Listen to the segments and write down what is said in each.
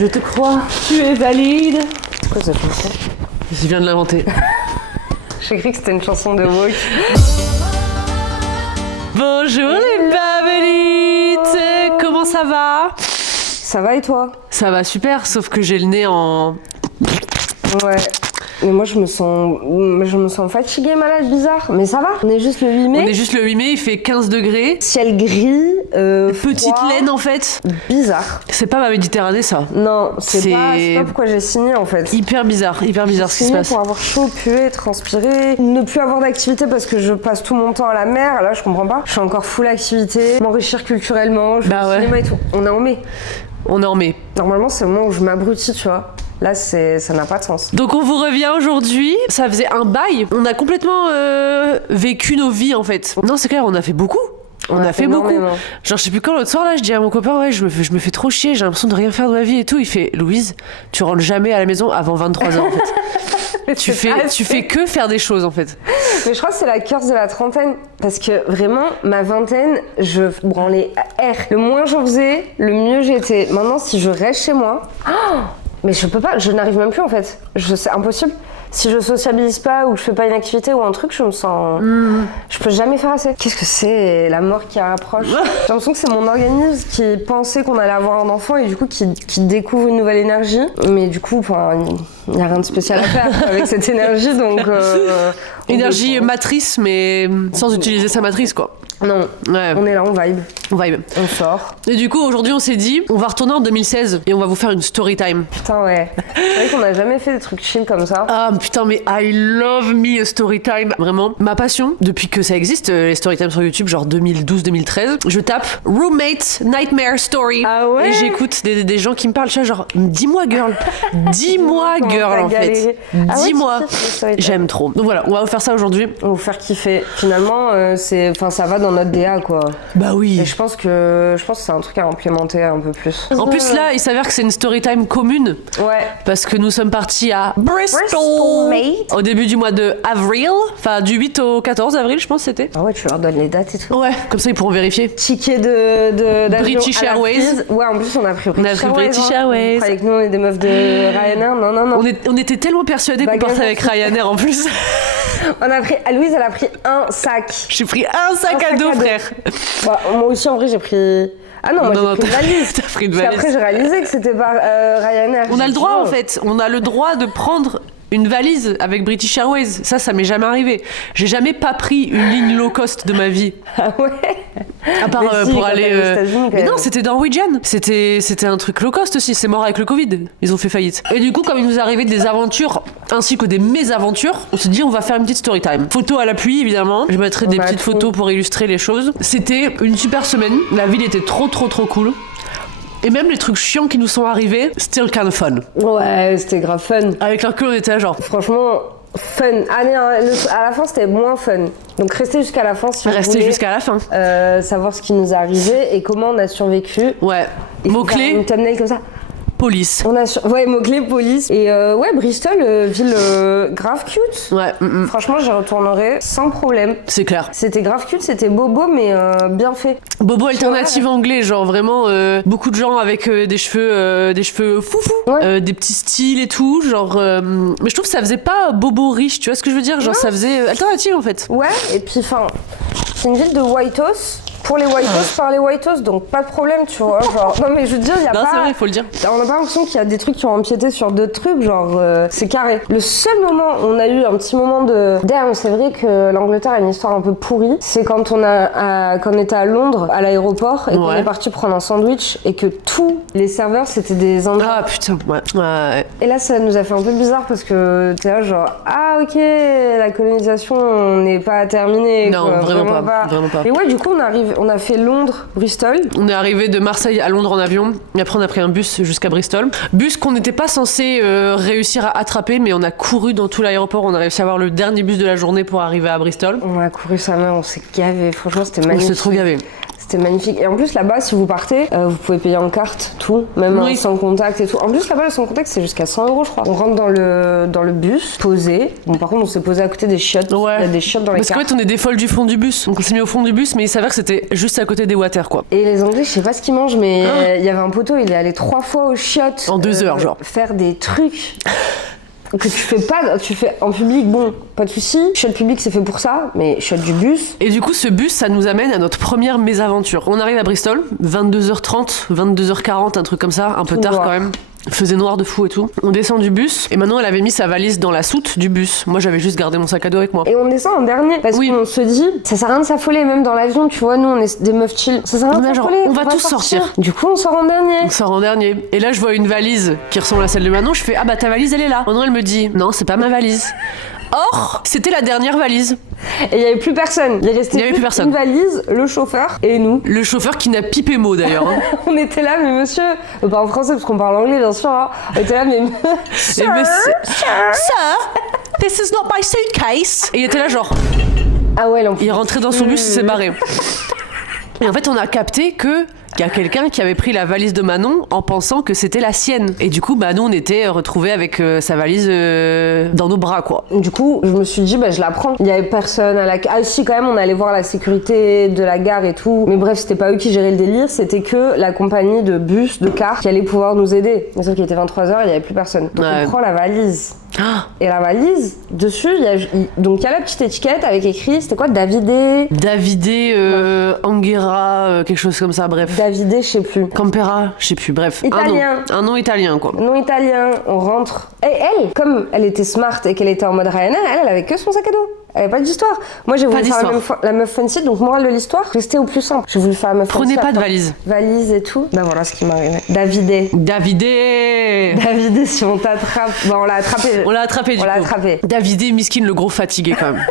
Je te crois, tu es valide. C'est quoi cette chanson? Je viens de l'inventer. J'ai cru que c'était une chanson de Walk. Bonjour les babelites. Comment ça va? Ça va et toi? Ça va super, sauf que j'ai le nez en... Ouais. Mais moi je me sens fatiguée, malade, bizarre. Mais ça va, on est juste le 8 mai. On est juste le 8 mai, il fait 15 degrés. Ciel gris, Petite froid, laine en fait. bizarre. C'est pas ma Méditerranée ça. Non, c'est pas pourquoi j'ai signé en fait. Hyper bizarre ce qui se Signé passe. pour avoir chaud, puer, transpirer, ne plus avoir d'activité parce que je passe tout mon temps à la mer. Là je comprends pas. Je suis encore full activité, m'enrichir culturellement, je fais du cinéma et tout. On est en mai. On est en mai. Normalement c'est le moment où je m'abrutis, tu vois. Là, ça n'a pas de sens. Donc on vous revient aujourd'hui, ça faisait un bail, on a complètement vécu nos vies en fait. Non c'est clair, on a fait beaucoup. On a fait beaucoup. Genre je sais plus quand l'autre soir là, je dis à mon copain ouais je me fais trop chier, j'ai l'impression de rien faire de ma vie et tout. Il fait Louise, tu rentres jamais à la maison avant 23h en fait. tu fais que faire des choses en fait. Mais je crois que c'est la curse de la trentaine. Parce que vraiment, ma vingtaine, je branlais R. Le moins j'en faisais, le mieux j'étais. Maintenant si je reste chez moi... Mais je peux pas, je n'arrive même plus en fait. C'est impossible. Si je sociabilise pas ou que je fais pas une activité ou un truc, je me sens... Je peux jamais faire assez. Qu'est-ce que c'est la mort qui approche? J'ai l'impression que c'est mon organisme qui pensait qu'on allait avoir un enfant et du coup qui découvre une nouvelle énergie. Mais du coup, il n'y a rien de spécial à faire avec cette énergie, donc... Énergie matrice, mais sans utiliser sa matrice quoi. Non, ouais. On est là, on vibe. On vibe. On sort. Et du coup, aujourd'hui, on s'est dit, on va retourner en 2016 et on va vous faire une story time. Putain, ouais. C'est vrai qu'on n'a jamais fait des trucs chill comme ça. Ah, putain, mais I love me a story time. Vraiment, ma passion, depuis que ça existe, les story time sur YouTube, genre 2012-2013, je tape Roommate Nightmare Story. Ah ouais? Et j'écoute des gens qui me parlent, genre, dis-moi, girl. Dis-moi, girl, en fait. Dis-moi. J'aime trop. Donc voilà, on va vous faire ça aujourd'hui. On va vous faire kiffer. Finalement, ça va dans notre DA, quoi. Bah oui. Et je pense que c'est un truc à implémenter un peu plus. En plus là, il s'avère que c'est une story time commune. Ouais. Parce que nous sommes partis à Bristol au début du mois de avril, enfin du 8 au 14 avril, je pense c'était. Ah ouais, tu leur donnes les dates et tout. Ouais, comme ça ils pourront vérifier. Ticket d'avion British Airways. Ouais, en plus on a pris British Airways. Avec nous, on est des meufs de Ryanair. Non. On était tellement persuadés qu'on partait avec Ryanair en plus. Louise, elle a pris un sac. J'ai pris un sac à dos, frère. Bah, moi aussi, en vrai, j'ai pris... Ah non, j'ai pris une valise. T'as pris une valise. Après, j'ai réalisé que c'était pas Ryanair. On a le droit, en fait. On a le droit de prendre une valise avec British Airways. Ça m'est jamais arrivé. J'ai jamais pas pris une ligne low cost de ma vie. Ah ouais? À part pour aller... Mais non, c'était dans Norwegian. C'était un truc low cost aussi. C'est mort avec le Covid. Ils ont fait faillite. Et du coup, comme il nous est arrivé des aventures ainsi que des mésaventures, on s'est dit on va faire une petite story time. Photos à l'appui, évidemment. Je mettrai des petites photos pour illustrer les choses. C'était une super semaine. La ville était trop cool. Et même les trucs chiants qui nous sont arrivés, still kind of fun. Ouais, c'était grave fun. Avec leur queue, on était là genre... Franchement, fun. Allez, à la fin, c'était moins fun. Donc restez jusqu'à la fin si vous voulez. Restez jusqu'à la fin. Savoir ce qui nous est arrivé et comment on a survécu. Ouais. Mots-clés. Une thumbnail comme ça. Police. Ouais, mots-clés, police. Et ouais, Bristol, ville grave cute. Ouais. Franchement, j'y retournerai sans problème. C'est clair. C'était grave cute, c'était bobo, mais bien fait. Bobo alternative anglais, genre vraiment beaucoup de gens avec des cheveux foufou, ouais. Des petits styles et tout, genre. Mais je trouve que ça faisait pas bobo riche, tu vois ce que je veux dire? Genre ça faisait alternative en fait. Ouais, et puis enfin, c'est une ville de whitos. Pour les whitos, par les whitos, donc pas de problème, tu vois. Genre, non, mais je veux dire, il y a non, pas. Non, c'est vrai, il faut le dire. On n'a pas l'impression qu'il y a des trucs qui ont empiété sur d'autres trucs, genre, c'est carré. Le seul moment où on a eu un petit moment de. Damn, c'est vrai que l'Angleterre a une histoire un peu pourrie. C'est quand quand on était à Londres, à l'aéroport, et qu'on est parti prendre un sandwich, et que tous les serveurs, c'était des Indiens. Ah putain, ouais. Et là, ça nous a fait un peu bizarre parce que t'es là, genre, ah ok, la colonisation n'est pas terminée. Non, quoi, vraiment pas. Et ouais, du coup, on a fait Londres, Bristol. On est arrivé de Marseille à Londres en avion, et après on a pris un bus jusqu'à Bristol. Bus qu'on n'était pas censé réussir à attraper, mais on a couru dans tout l'aéroport, on a réussi à avoir le dernier bus de la journée pour arriver à Bristol. On a couru sa main, on s'est gavé, franchement c'était magnifique. On s'est trop gavé. c'était magnifique. Et en plus, là-bas, si vous partez, vous pouvez payer en carte, tout, même sans contact et tout. En plus, là-bas, le sans contact, c'est jusqu'à 100 €, je crois. On rentre dans le bus, posé. Bon, par contre, on s'est posé à côté des chiottes. Ouais. Il y a des chiottes dans les Parce cartes. qu'en fait, on est des folles du fond du bus. Donc on s'est mis au fond du bus, mais il s'avère que c'était juste à côté des water, quoi. Et les Anglais, je sais pas ce qu'ils mangent, mais il y avait un poteau, il est allé 3 fois aux chiottes. En 2 heures, genre. Faire des trucs que tu fais en public, bon, pas de soucis. Chiotte public, c'est fait pour ça, mais chiotte du bus. Et du coup, ce bus, ça nous amène à notre première mésaventure. On arrive à Bristol, 22h30, 22h40, un truc comme ça, un peu Tout tard noir. quand même. Il faisait noir de fou et tout. On descend du bus, et maintenant elle avait mis sa valise dans la soute du bus. Moi, j'avais juste gardé mon sac à dos avec moi. Et on descend en dernier parce qu'on se dit, ça sert à rien de s'affoler, même dans l'avion, tu vois, nous on est des meufs chill. Ça sert à rien de s'affoler. On va tous sortir. Du coup, on sort en dernier. On sort en dernier. Et là, je vois une valise qui ressemble à celle de Manon. Je fais, ah bah ta valise, elle est là. Manon, elle me dit, non, c'est pas ma valise. Or, c'était la dernière valise. Et il y avait plus personne. Il restait plus personne. Une valise, le chauffeur et nous. Le chauffeur qui n'a pipé mot d'ailleurs. Hein. On était là, mais monsieur, pas en français parce qu'on parle anglais bien sûr. Hein. On était là, mais Sir, this is not my suitcase. Et il était là genre. Ah ouais, il est rentré dans son bus, il s'est barré. Et en fait, on a capté qu'il y a quelqu'un qui avait pris la valise de Manon en pensant que c'était la sienne. Et du coup, Manon, on était retrouvés avec sa valise dans nos bras, quoi. Du coup, je me suis dit, bah, je la prends. Il y avait personne à la... Ah si, quand même, on allait voir la sécurité de la gare et tout. Mais bref, c'était pas eux qui géraient le délire, c'était que la compagnie de bus, de car, qui allait pouvoir nous aider. Mais sauf qu'il était 23h, il y avait plus personne. Donc on prend la valise. Et la valise, dessus, donc il y a la petite étiquette avec écrit, c'était quoi, Davidé Anghera, quelque chose comme ça, bref. Davidé, je sais plus. Campera, je sais plus, bref. Italien. Un nom italien, quoi. Nom italien, on rentre. Et elle, comme elle était smart et qu'elle était en mode Ryanair, elle avait que son sac à dos. Elle avait pas d'histoire. Moi, j'ai voulu faire la meuf fancy, donc morale de l'histoire, rester au plus simple. J'ai voulu faire la meuf fancy. Prenez pas de valise. Valise et tout. Ben voilà ce qui m'est arrivé. Davidé, si on t'attrape. Bon, on l'a attrapé. On l'a attrapé, du coup. Davidé, miskin, le gros fatigué, quand même.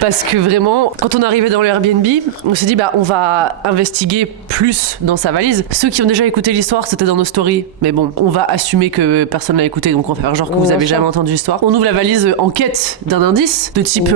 Parce que vraiment, quand on arrivait dans le Airbnb, on s'est dit, bah, on va investiguer plus dans sa valise. Ceux qui ont déjà écouté l'histoire, c'était dans nos stories. Mais bon, on va assumer que personne l'a écouté, donc on va faire genre que vous avez jamais entendu l'histoire. On ouvre la valise en quête d'un indice de type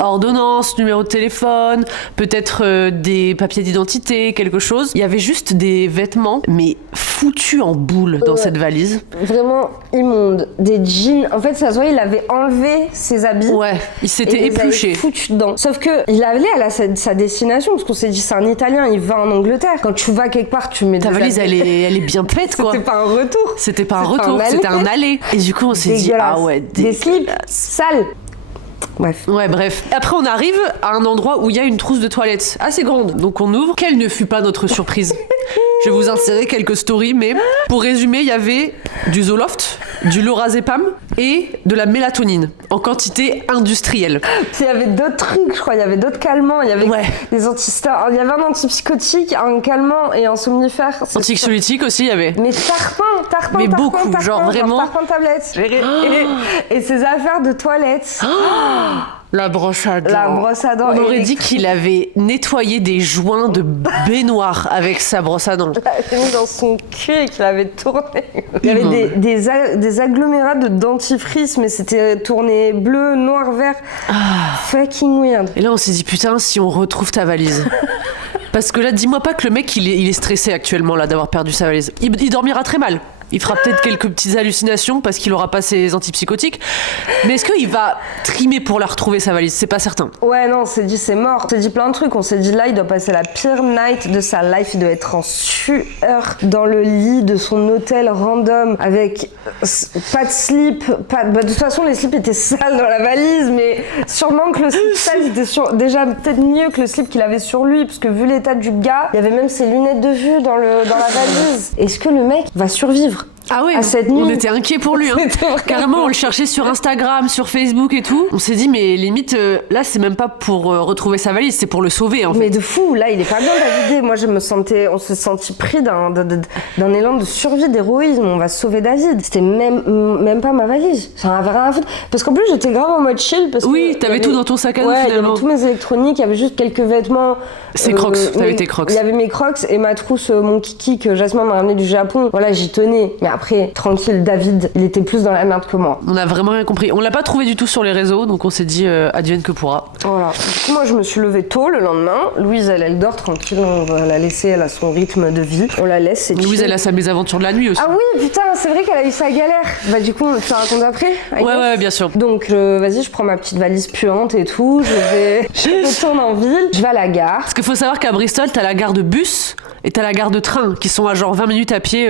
ordonnance, numéro de téléphone, peut-être des papiers d'identité, quelque chose. Il y avait juste des vêtements, mais foutus en boule dans cette valise. Vraiment immonde. Des jeans. En fait, ça se voit, il avait enlevé ses habits. Ouais, il s'était épluché. Il foutu dedans. Sauf que il allait à sa destination, parce qu'on s'est dit, c'est un Italien, il va en Angleterre. Quand tu vas quelque part, tu mets ta valise, elle est bien faite, quoi. C'était pas un retour. C'était pas un retour, c'était un aller. Et du coup, on s'est dit, ah ouais, des slips sales. Bref. Ouais, bref. Après, on arrive à un endroit où il y a une trousse de toilette assez grande. Donc on ouvre. Quelle ne fut pas notre surprise? Je vais vous insérer quelques stories, mais pour résumer, il y avait du Zoloft, du Lorazepam et de la mélatonine en quantité industrielle. Il y avait d'autres trucs, je crois. Il y avait d'autres calmants. Il y avait des antihistaminiques. Il y avait un antipsychotique, un calmant et un somnifère. Anxiolytique aussi, il y avait. Mais tarpin. Mais beaucoup, genre vraiment. Tarpin tablette. Et ses affaires de toilette. La brosse à dents. La brosse à dents. On aurait dit qu'il avait nettoyé des joints de baignoire avec sa brosse à dents. Il l'avait mis dans son cul et qu'il avait tourné. Il y avait des agglomérats de dentifrice, mais c'était tourné bleu, noir, vert. Fucking weird. Et là, on s'est dit, putain, si on retrouve ta valise. Parce que là, dis-moi pas que le mec, il est stressé actuellement là d'avoir perdu sa valise. Il dormira très mal. Il fera peut-être quelques petites hallucinations parce qu'il aura pas ses antipsychotiques. Mais est-ce qu'il va trimer pour la retrouver, sa valise? C'est pas certain. Ouais, non, on s'est dit c'est mort. On s'est dit plein de trucs. On s'est dit là, il doit passer la pire night de sa life. Il doit être en sueur dans le lit de son hôtel random avec pas de slip. De toute façon, les slips étaient sales dans la valise, mais sûrement que le slip sale était déjà peut-être mieux que le slip qu'il avait sur lui, parce que vu l'état du gars, il y avait même ses lunettes de vue dans la valise. Est-ce que le mec va survivre? Ah oui, on était inquiets pour lui. Hein. Carrément, on le cherchait sur Instagram, sur Facebook et tout. On s'est dit, mais limite, là, c'est même pas pour retrouver sa valise, c'est pour le sauver, en fait. Mais de fou, là, il est pas bien Davidé. Moi, on s'est senti pris d'un élan de survie, d'héroïsme. On va sauver David. C'était même pas ma valise. Ça avait rien à foutre. Parce qu'en plus, j'étais grave en mode chill. Oui, t'avais tout dans ton sac à dos, finalement. Il y avait tous mes électroniques, il y avait juste quelques vêtements. C'est Crocs, t'avais tes Crocs. Il y avait mes Crocs et ma trousse, mon kiki que Jasmin m'a ramené du Japon. Voilà, j'y tenais. Mais après, Après, tranquille, David, il était plus dans la merde que moi. On a vraiment rien compris. On l'a pas trouvé du tout sur les réseaux, donc on s'est dit advienne que pourra. Voilà. Du coup, moi, je me suis levée tôt le lendemain. Louise, elle dort tranquille, on va la laisser, elle a son rythme de vie. On la laisse, c'est Louise, elle a sa mésaventure de la nuit aussi. Ah oui, putain, c'est vrai qu'elle a eu sa galère. Bah du coup, je te raconte après. Ouais, bien sûr. Donc, vas-y, je prends ma petite valise puante et tout, je retourne en ville, je vais à la gare. Parce qu'il faut savoir qu'à Bristol, t'as la gare de bus et t'as la gare de train qui sont à genre 20 minutes à pied.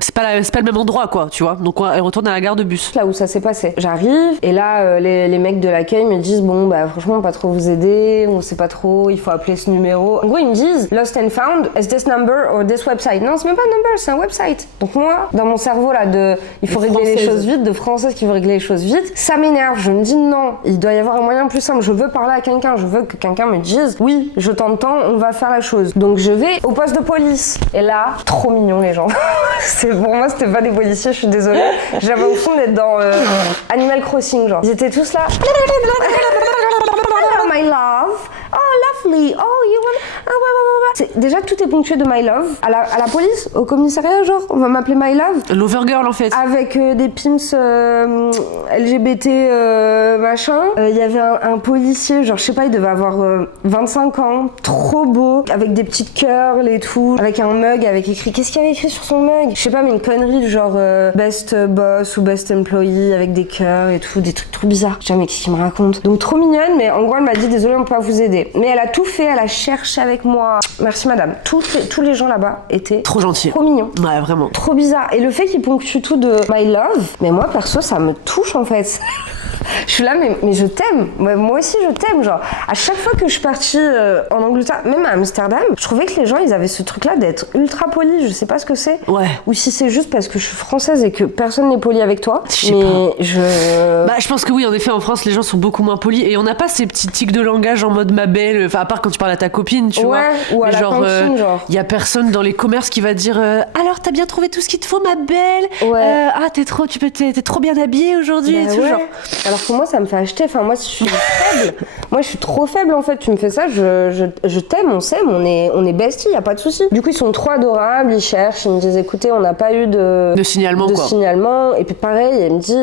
C'est pas le même endroit, quoi, tu vois. Donc, elle retourne à la gare de bus. Là où ça s'est passé. J'arrive et là, les mecs de l'accueil me disent bon, bah franchement, on va pas trop vous aider, on sait pas trop, il faut appeler ce numéro. En gros, ils me disent Lost and found, is this number or this website? Non, c'est même pas un number, c'est un website. Donc, moi, dans mon cerveau, là, il faut régler les choses vite, de française qui veut régler les choses vite, ça m'énerve. Je me dis non, il doit y avoir un moyen plus simple. Je veux parler à quelqu'un, je veux que quelqu'un me dise oui, je t'entends, on va faire la chose. Donc, je vais au poste de police. Et là, trop mignon les gens. Pour moi, c'était pas des policiers, je suis désolée. J'avais au fond d'être dans Animal Crossing, genre. Ils étaient tous là. Hello, my love. Oh, lovely. Oh, you want... Déjà, tout est ponctué de my love. À la police, au commissariat, genre, on va m'appeler my love. L'overgirl, en fait. Avec des pims LGBT machin. Il y avait un policier, genre, je sais pas, il devait avoir 25 ans, trop beau, avec des petites curls et tout, avec un mug avec écrit... Qu'est-ce qu'il y avait écrit sur son mug? Je sais pas, mais une connerie du genre best boss ou best employee avec des cœurs et tout, des trucs trop bizarres. Je sais jamais qu'est-ce qu'il me raconte. Donc trop mignonne, mais en gros, elle m'a dit désolé, on peut pas vous aider. Mais elle a tout fait, elle a cherché avec moi. Merci madame. Tous les gens là-bas étaient trop gentils. Trop mignons. Ouais, vraiment. Trop bizarre. Et le fait qu'il ponctue tout de my love, mais moi perso, ça me touche en fait. Je suis là, mais je t'aime. Moi aussi, je t'aime. Genre, à chaque fois que je suis partie en Angleterre, même à Amsterdam, je trouvais que les gens, ils avaient ce truc-là d'être ultra polis. Je sais pas ce que c'est. Ouais. Ou si c'est juste parce que je suis française et que personne n'est poli avec toi. Je sais pas. Bah, je pense que oui, en effet, en France, les gens sont beaucoup moins polis. Et on n'a pas ces petits tics de langage en mode ma belle. Enfin, à part quand tu parles à ta copine, tu vois. Ou à la cantine, genre. Il y a personne dans les commerces qui va dire alors, t'as bien trouvé tout ce qu'il te faut, ma belle. Ouais. T'es trop bien habillée aujourd'hui et tout. Ouais. Genre. Alors que moi, ça me fait acheter. Enfin, moi, si je suis faible, moi, je suis trop faible en fait. Tu me fais ça, je t'aime, on s'aime, on est besties, y a pas de souci. Du coup, ils sont trop adorables, ils cherchent, ils me disent écoutez, on n'a pas eu de signalement. Et puis pareil, elle me dit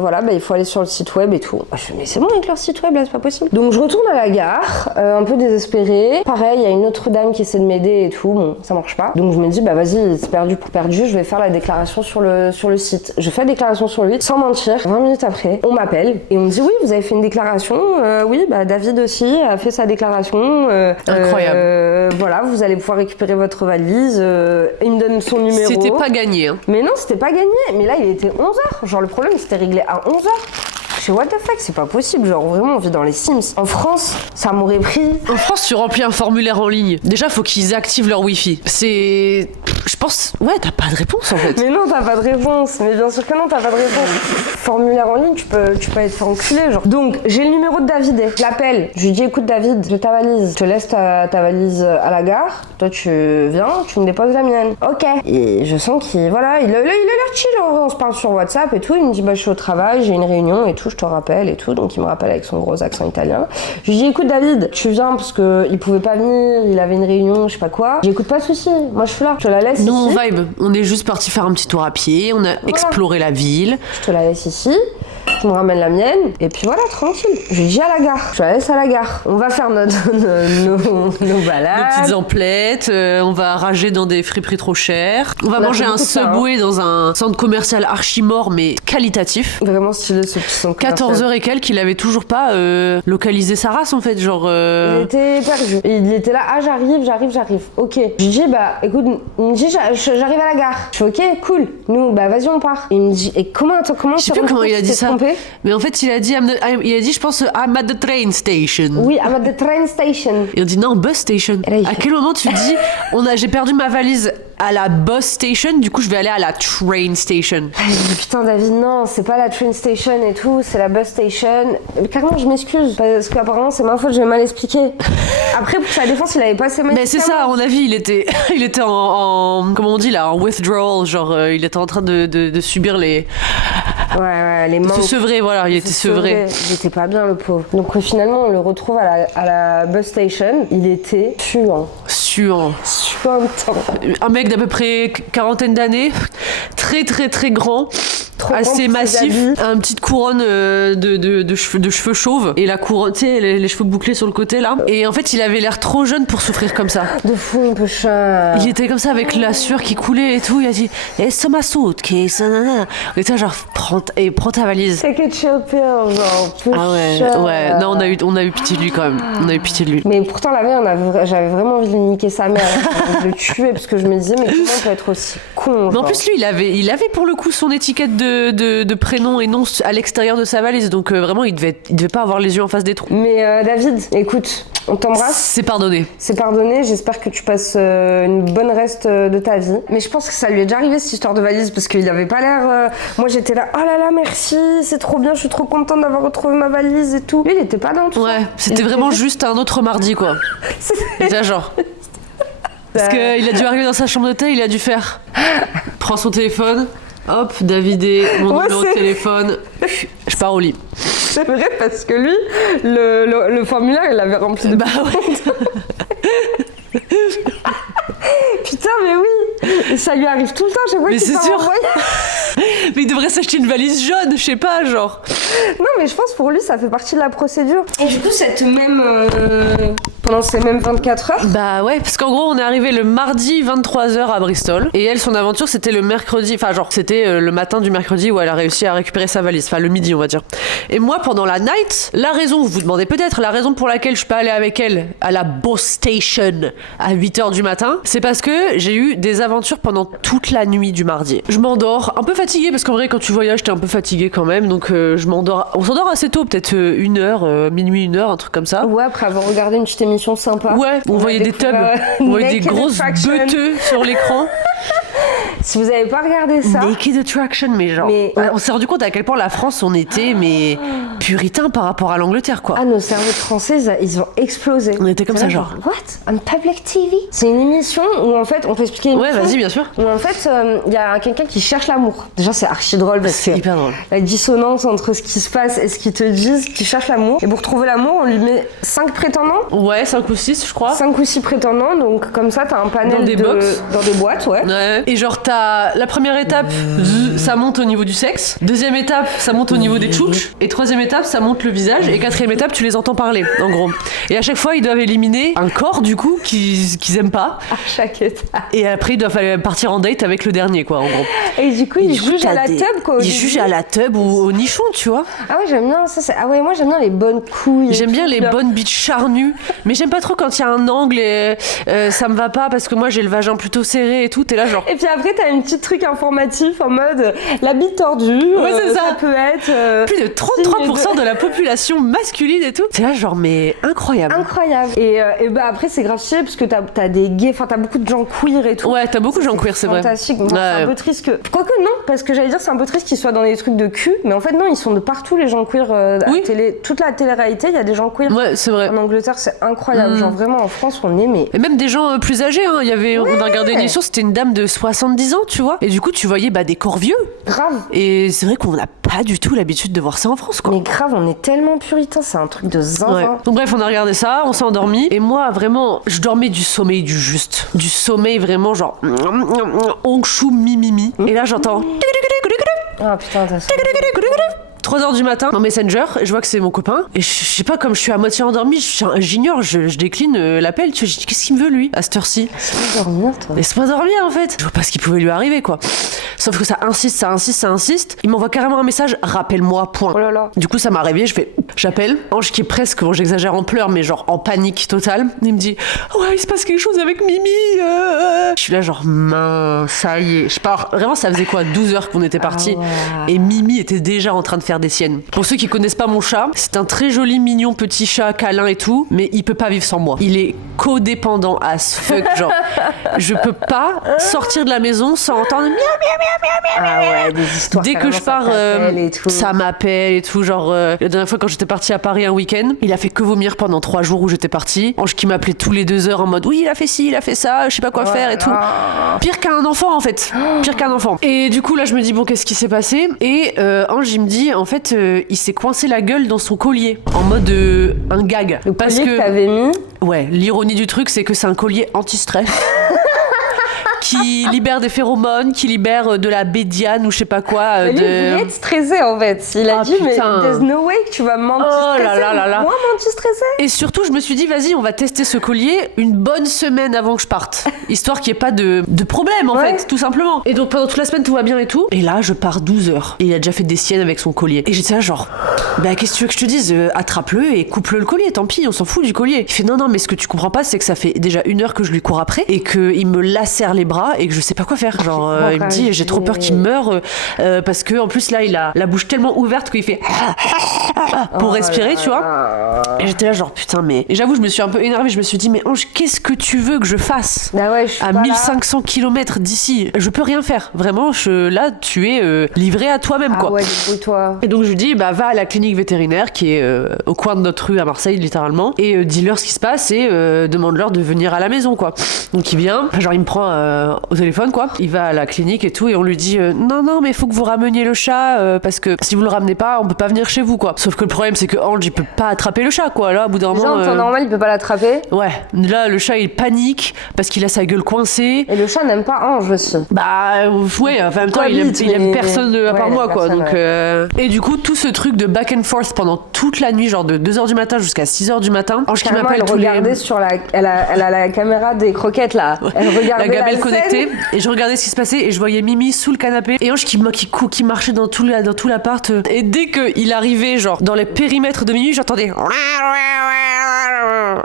voilà, il faut aller sur le site web et tout. Je fais mais c'est bon avec leur site web là, c'est pas possible. Donc je retourne à la gare, un peu désespérée. Pareil, il y a une autre dame qui essaie de m'aider et tout. Bon, ça marche pas. Donc je me dis vas-y, c'est perdu pour perdu. Je vais faire la déclaration sur le site. Je fais la déclaration sur le site sans mentir. 20 minutes après, on m'appelle et on me dit oui, vous avez fait une déclaration. Oui, David aussi a fait sa déclaration. Incroyable. Voilà, vous allez pouvoir récupérer votre valise. Il me donne son numéro. C'était pas gagné. Hein. Mais non, c'était pas gagné. Mais là, il était 11h. Genre, le problème, c'était réglé à 11h. Je fais what the fuck, c'est pas possible. Genre, vraiment, on vit dans les Sims. En France, ça m'aurait pris. En France, tu remplis un formulaire en ligne. Déjà, faut qu'ils activent leur Wi-Fi. C'est. Je pense. Ouais, t'as pas de réponse en fait. Mais non, t'as pas de réponse. Mais bien sûr que non, t'as pas de réponse. Formulaire en ligne, tu peux être fait enculer, genre. Donc, j'ai le numéro de David. Je l'appelle. Je lui dis écoute, David, j'ai ta valise. Je te laisse ta valise à la gare. Toi, tu viens, tu me déposes la mienne. Ok. Et je sens qu'il. Voilà, il a l'air chill. On se parle sur WhatsApp et tout. Il me dit je suis au travail, j'ai une réunion et tout, je te rappelle et tout. Donc, il me rappelle avec son gros accent italien. Je lui dis écoute, David, tu viens parce qu'il pouvait pas venir, il avait une réunion, je sais pas quoi. J'écoute pas de soucis. Moi, je suis là. Je te la laisse. Nous, on vibe. On est juste parti faire un petit tour à pied. On a exploré la ville. Je te la laisse ici. Je me ramène la mienne. Et puis voilà, tranquille. Je lui dis à la gare. Je la laisse à la gare. On va faire nos balades. Nos petites emplettes. On va rager dans des friperies trop chères. On va manger un Subway dans un centre commercial archi-mort, mais qualitatif. Vraiment stylé ce petit centre commercial. 14h et quelques, il avait toujours pas localisé sa race en fait. Genre. Il était perdu. Il était là. Ah, j'arrive. Ok. Je lui dis, écoute, il me dit, j'arrive à la gare. Je fais, ok, cool. Nous, vas-y, on part. Il me dit, et comment je sais plus comment il a dit ça. Trompé? Mais en fait, il a dit, je pense, I'm at the train station. Oui, I'm at the train station. Et on dit, non, bus station. À quel moment tu dis, j'ai perdu ma valise à la bus station, du coup, je vais aller à la train station. Putain, David, non, c'est pas la train station et tout, c'est la bus station. Mais carrément, je m'excuse, parce qu'apparemment, c'est ma faute, j'ai mal expliqué. Après, pour sa défense, il avait pas ses Mais c'est ça, à mon avis, il était en comment on dit là, en withdrawal, genre, il était en train de subir Ouais, les manques. Il était sevré, voilà, il était sevré. Il était pas bien, le pauvre. Donc finalement, on le retrouve à la bus station. Il était suant. Suant. Suantant. Un mec d'à peu près quarantaine d'années, très très très grand. Trop assez grand, massif, une petite couronne de cheveux chauves et la couronne, tu sais, les cheveux bouclés sur le côté là. Et en fait, il avait l'air trop jeune pour souffrir comme ça. De fou, un peu chat. Il était comme ça avec la sueur qui coulait et tout. Il a dit c'est ma suitcase. Et était genre prends ta valise. Take a chill pill, genre. Ah ouais. Non, on a eu pitié de lui quand même. On a eu pitié de lui. Mais pourtant la veille, j'avais vraiment envie de niquer sa mère, de le tuer parce que je me disais mais comment on peut être aussi con. Mais en plus lui, il avait pour le coup son étiquette de prénom et nom à l'extérieur de sa valise, donc vraiment il devait pas avoir les yeux en face des trous. Mais David, écoute, on t'embrasse. C'est pardonné. C'est pardonné, j'espère que tu passes une bonne reste de ta vie. Mais je pense que ça lui est déjà arrivé cette histoire de valise parce qu'il avait pas l'air... Moi j'étais là, oh là là merci, c'est trop bien, je suis trop contente d'avoir retrouvé ma valise et tout. Lui il était pas dans tout ça. Ouais, c'était vraiment juste un autre mardi quoi. C'est genre... Parce qu'il a dû arriver dans sa chambre d'hôtel, il a dû faire... Prends son téléphone... Hop, David mon numéro de téléphone, je pars au lit. C'est vrai parce que lui, le formulaire, il l'avait rempli de... Bah ouais. Putain, mais oui, ça lui arrive tout le temps, je vois qu'il c'est sûr. Mais il devrait s'acheter une valise jaune, je sais pas, genre. Non, mais je pense pour lui, ça fait partie de la procédure. Et du coup, pendant ces mêmes 24 heures. Bah ouais, parce qu'en gros, on est arrivé le mardi 23h à Bristol. Et elle, son aventure, c'était le mercredi. Enfin, genre, c'était le matin du mercredi où elle a réussi à récupérer sa valise. Enfin, le midi, on va dire. Et moi, pendant la night, la raison, vous vous demandez peut-être, la raison pour laquelle je suis pas allée avec elle à la bus station à 8h du matin, c'est parce que j'ai eu des aventures pendant toute la nuit du mardi. Je m'endors un peu fatiguée, parce qu'en vrai, quand tu voyages, t'es un peu fatiguée quand même. Donc, je m'endors. On s'endort assez tôt, peut-être 1h, minuit, 1h, un truc comme ça. Ouais, après avoir regardé une petite émission sympa. Ouais, on voyait des tubs, on voyait des grosses beuteux sur l'écran. Si vous avez pas regardé ça... Naked Attraction, mais genre... on s'est rendu compte à quel point la France, on était, mais puritain par rapport à l'Angleterre, quoi. Ah, nos cerveaux français, ils ont explosé. On était comme ça, genre... What? On public TV? C'est une émission où, en fait, on peut expliquer une Ouais, vas-y, bien sûr. Où, en fait, il y a quelqu'un qui cherche l'amour. Déjà, c'est archi drôle parce que... C'est hyper drôle. La dissonance entre ce qui se passe et ce qu'ils te disent, qui cherche l'amour. Et pour trouver l'amour, on lui met 5 prétendants. Ouais, 5 ou 6, je crois. 5 ou 6 prétendants, donc comme ça, t'as un panel dans des box. Dans des boîtes, ouais. Et genre, t'as la première étape, ça monte au niveau du sexe. Deuxième étape, ça monte au niveau des tchouches. Et troisième étape, ça monte le visage. Et quatrième étape, tu les entends parler, en gros. Et à chaque fois, ils doivent éliminer un corps, du coup, qu'ils aiment pas. À chaque étape. Et après, ils doivent partir en date avec le dernier, quoi, en gros. Et du coup, ils jugent à la tub, quoi. Ils jugent à la tub ou au nichon, tu vois. Ah ouais, j'aime bien ça. Ah ouais, moi, j'aime bien les bonnes couilles. J'aime bien les bonnes bites charnues. Mais j'aime pas trop quand il y a un angle et ça me va pas parce que moi, j'ai le vagin plutôt serré et tout. T'es là, genre... Et puis après, t'as un petit truc informatif en mode la bite tordue. Ouais, c'est ça. Ça peut être... plus de 33% de la population masculine et tout. C'est là, genre, mais incroyable. Incroyable. Et bah après, c'est grave chier parce que t'as des gays, enfin, t'as beaucoup de gens queer et tout. Ouais, t'as beaucoup de gens queer, c'est vrai. Fantastique. Bon, c'est un peu triste que... Quoique non, parce que j'allais dire c'est un peu triste qu'ils soient dans des trucs de cul, mais en fait non, ils sont de partout les gens queer à télé. Toute la télé-réalité, il y a des gens queer. Ouais, c'est vrai. En Angleterre, c'est incroyable. Genre vraiment, en France, on est mais... Et même des gens plus âgés, hein. On a regardé une émission, c'était une dame de 70 ans, tu vois. Et du coup, tu voyais des corps vieux. Grave. Et c'est vrai qu'on n'a pas du tout l'habitude de voir ça en France, quoi. Mais grave, on est tellement puritains, c'est un truc de zinzin. Ouais. Donc bref, on a regardé ça, on s'est endormi. Et moi, vraiment, je dormais du sommeil du juste. Du sommeil vraiment genre... Onchou mimimi. Et là, j'entends... Ah putain, t'as ça. 3h du matin, en Messenger, et je vois que c'est mon copain. Et je sais pas, comme je suis à moitié endormie, j'ignore, je décline l'appel. Tu vois, je dis, qu'est-ce qu'il me veut, lui, à cette heure-ci? Laisse-moi dormir, toi. Laisse-moi dormir, en fait. Je vois pas ce qui pouvait lui arriver, quoi. Sauf que ça insiste. Il m'envoie carrément un message, rappelle-moi, point. Oh là là. Du coup, ça m'a réveillée, j'appelle. Ange qui est presque, bon, j'exagère en pleurs, mais genre en panique totale. Il me dit, ouais, il se passe quelque chose avec Mimi. Je suis là, genre, mince, ça y est. Je pars, vraiment, ça faisait quoi, 12 heures qu'on était partis. Et Mimi était déjà en train de faire caractère des siennes. Pour ceux qui connaissent pas mon chat, c'est un très joli, mignon petit chat, câlin et tout, mais il peut pas vivre sans moi. Il est codépendant as fuck, genre. Je peux pas sortir de la maison sans entendre miaou, miaou, miaou, miaou, miaou. Ah ouais, des histoires. Dès que je pars, ça m'appelle et tout. Genre, la dernière fois quand j'étais partie à Paris un week-end, il a fait que vomir pendant 3 jours où j'étais partie. Ange qui m'appelait tous les 2 heures en mode oui, il a fait ci, il a fait ça, je sais pas quoi faire et tout. Pire qu'un enfant en fait. Pire qu'un enfant. Et du coup, là, je me dis bon, qu'est-ce qui s'est passé? Et Ange, il me dit en fait, il s'est coincé la gueule dans son collier en mode un gag. Le parce collier que t'avais mis. Ouais, l'ironie du truc, c'est que c'est un collier anti-stress. Qui libère des phéromones, qui libère de la bédiane ou je sais pas quoi. Il voulait être stressé en fait. Il a dit mais there's no way que tu vas m'anti-stresser. Moi m'anti-stresser. Et surtout je me suis dit vas-y on va tester ce collier une bonne semaine avant que je parte. Histoire qu'il n'y ait pas de problème en fait, tout simplement. Et donc pendant toute la semaine tout va bien et tout. Et là je pars 12 heures. Et il a déjà fait des siennes avec son collier. Et j'étais là genre bah qu'est-ce que tu veux que je te dise, attrape-le et coupe-le le collier, tant pis, on s'en fout du collier. Il fait non mais ce que tu comprends pas c'est que ça fait déjà 1 heure que je lui cours après et qu'il me lacère les bras et que je sais pas quoi faire. Genre il me dit j'ai trop peur qu'il meure parce que en plus là il a la bouche tellement ouverte qu'il fait pour respirer, tu vois. Et j'étais là genre putain mais et j'avoue je me suis un peu énervée, je me suis dit mais Ange qu'est-ce que tu veux que je fasse à 1500 km d'ici, je peux rien faire vraiment, là tu es livré à toi-même quoi. Ouais, débrouille-toi. Et donc je lui dis bah va à la clinique vétérinaire qui est au coin de notre rue à Marseille littéralement et dis-leur ce qui se passe et demande-leur de venir à la maison quoi. Donc il vient, genre il me prend au téléphone quoi, il va à la clinique et tout et on lui dit non mais il faut que vous rameniez le chat parce que si vous le ramenez pas on peut pas venir chez vous quoi. Sauf que le problème c'est que Ange il peut pas attraper le chat quoi, là au bout d'un moment en temps normal il peut pas l'attraper. Ouais, là le chat il panique parce qu'il a sa gueule coincée et le chat n'aime pas Ange aussi. Bah ouais, en même temps il aime personne à part moi quoi. Donc et du coup tout ce truc de back and forth pendant toute la nuit, genre de 2h du matin jusqu'à 6h du matin. Ange qui m'appelle tous les... sur elle a la caméra des croquettes là. Elle regardait la gamelle connectée et je regardais ce qui se passait et je voyais Mimi sous le canapé et Ange qui marchait dans tout l'appart et dès qu'il arrivait genre dans les périmètres de Mimi j'entendais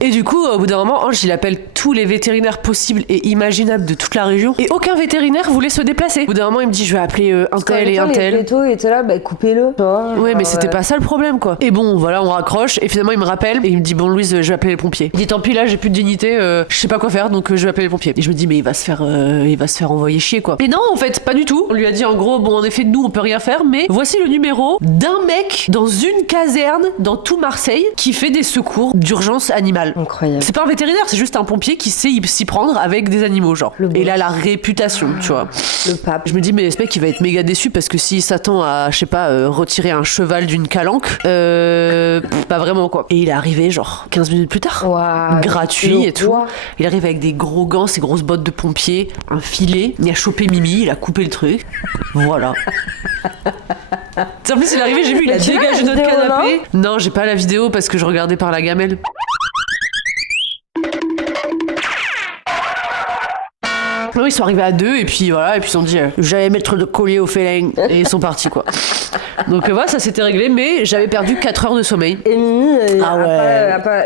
et du coup au bout d'un moment Ange il appelle tous les vétérinaires possibles et imaginables de toute la région et aucun vétérinaire voulait se déplacer. Au bout d'un moment il me dit je vais appeler un tel et un tel. Les vétos étaient là bah coupez-le. Ouais mais c'était pas ça le problème quoi. Et bon voilà on raccroche et finalement il me rappelle et il me dit bon Louise je vais appeler les pompiers. Il dit tant pis là j'ai plus de dignité, je sais pas quoi faire donc je vais appeler les pompiers. Et je me dis mais il va se faire envoyer chier quoi. Et non en fait pas du tout. On lui a dit en gros bon en effet nous on peut rien faire mais voici le numéro d'un mec dans une caserne dans tout Marseille qui fait des secours d'urgence animale. Incroyable. C'est pas un vétérinaire, c'est juste un pompier qui sait s'y prendre avec des animaux genre. Et il a la réputation tu vois. Le pape. Je me dis mais ce mec il va être méga déçu parce que s'il s'attend à je sais pas retirer un cheval d'une calanque pas vraiment quoi. Et il est arrivé genre 15 minutes plus tard. Wow, gratuit et tout. Il arrive avec des gros gants, ses grosses bottes de pompier, un filet, il a chopé Mimi, il a coupé le truc. Voilà. En plus il est arrivé, j'ai vu, il a dégagé notre canapé. Non, j'ai pas la vidéo parce que je regardais par la gamelle. Non, ils sont arrivés à 2 et puis voilà, et puis ils ont dit j'allais mettre le collier au félin et ils sont partis quoi. Donc voilà, ça s'était réglé, mais j'avais perdu 4 heures de sommeil. Et Mimi,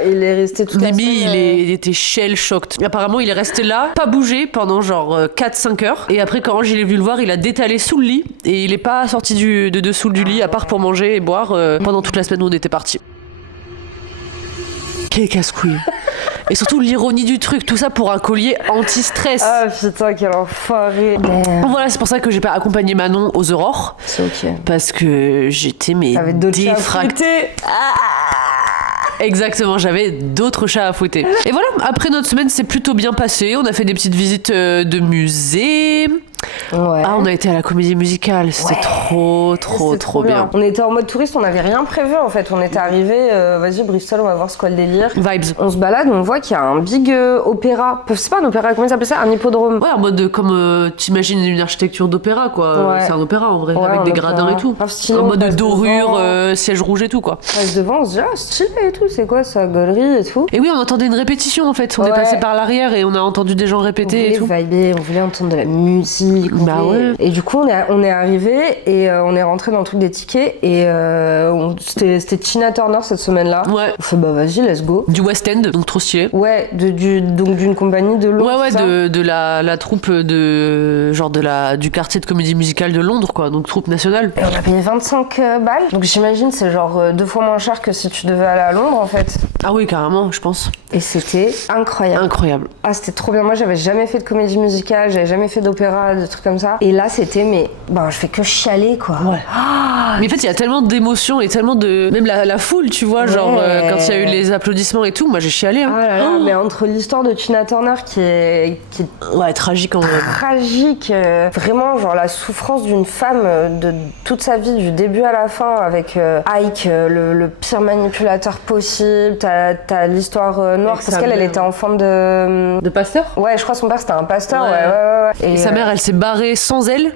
il est resté toute la semaine. Mimi, il était shell-shocked. Apparemment, il est resté là, pas bougé pendant genre 4-5 heures. Et après, quand Ange est venu le voir, il a détalé sous le lit et il est pas sorti de dessous du lit à part pour manger et boire pendant toute la semaine où on était partis. Quel casse-couille. Et surtout l'ironie du truc, tout ça pour un collier anti-stress. Ah putain, quel enfoiré. Voilà, c'est pour ça que j'ai pas accompagné Manon aux aurores. C'est ok. Parce que j'étais défractée. Exactement, j'avais d'autres chats à fouetter. Et voilà, après notre semaine s'est plutôt bien passée. On a fait des petites visites de musées. Ouais. Ah, on a été à la comédie musicale, c'était trop bien. On était en mode touriste, on n'avait rien prévu en fait. On était arrivés, vas-y Bristol, on va voir ce qu'est le délire. Vibes. On se balade, on voit qu'il y a un big opéra. C'est pas un opéra, comment ça s'appelle ça? Un hippodrome. Ouais, en mode comme t'imagines une architecture d'opéra quoi. Ouais. C'est un opéra en vrai, avec des gradins et tout. En mode dorure, siège rouge et tout quoi. On passe devant, on se dit ah stylé et tout, c'est quoi ça, gaulerie et tout. Et oui, on entendait une répétition en fait. On est passé par l'arrière et on a entendu des gens répéter et tout. On voulait entendre de la musique. bourrés. Bah ouais. Et du coup, on est arrivé et on est rentré dans le truc des tickets et c'était Tina Turner cette semaine-là. Ouais. On fait bah vas-y, let's go. Du West End, donc trop stylé. Ouais, donc d'une compagnie de Londres. Ouais, de la troupe du quartier de comédie musicale de Londres, quoi, donc troupe nationale. Et on a payé 25 balles, donc j'imagine c'est genre 2 fois moins cher que si tu devais aller à Londres en fait. Ah oui, carrément, je pense. Et c'était incroyable. Incroyable. Ah, c'était trop bien. Moi, j'avais jamais fait de comédie musicale, j'avais jamais fait d'opéra, de trucs comme ça. Et là, c'était, je fais que chialer, quoi. Ouais. Mais en fait, il y a tellement d'émotions et tellement de... Même la foule, tu vois, genre, quand il y a eu les applaudissements et tout, moi, j'ai chialé. Hein. Ah là là, mais entre l'histoire de Tina Turner qui est ouais, tragique en vrai. Tragique. Vraiment, genre, la souffrance d'une femme de toute sa vie, du début à la fin, avec Ike, le pire manipulateur possible. T'as l'histoire noire, parce qu'elle était enfant de pasteur. Ouais, je crois que son père, c'était un pasteur, ouais. Et sa mère, elle s'est barrée sans elle,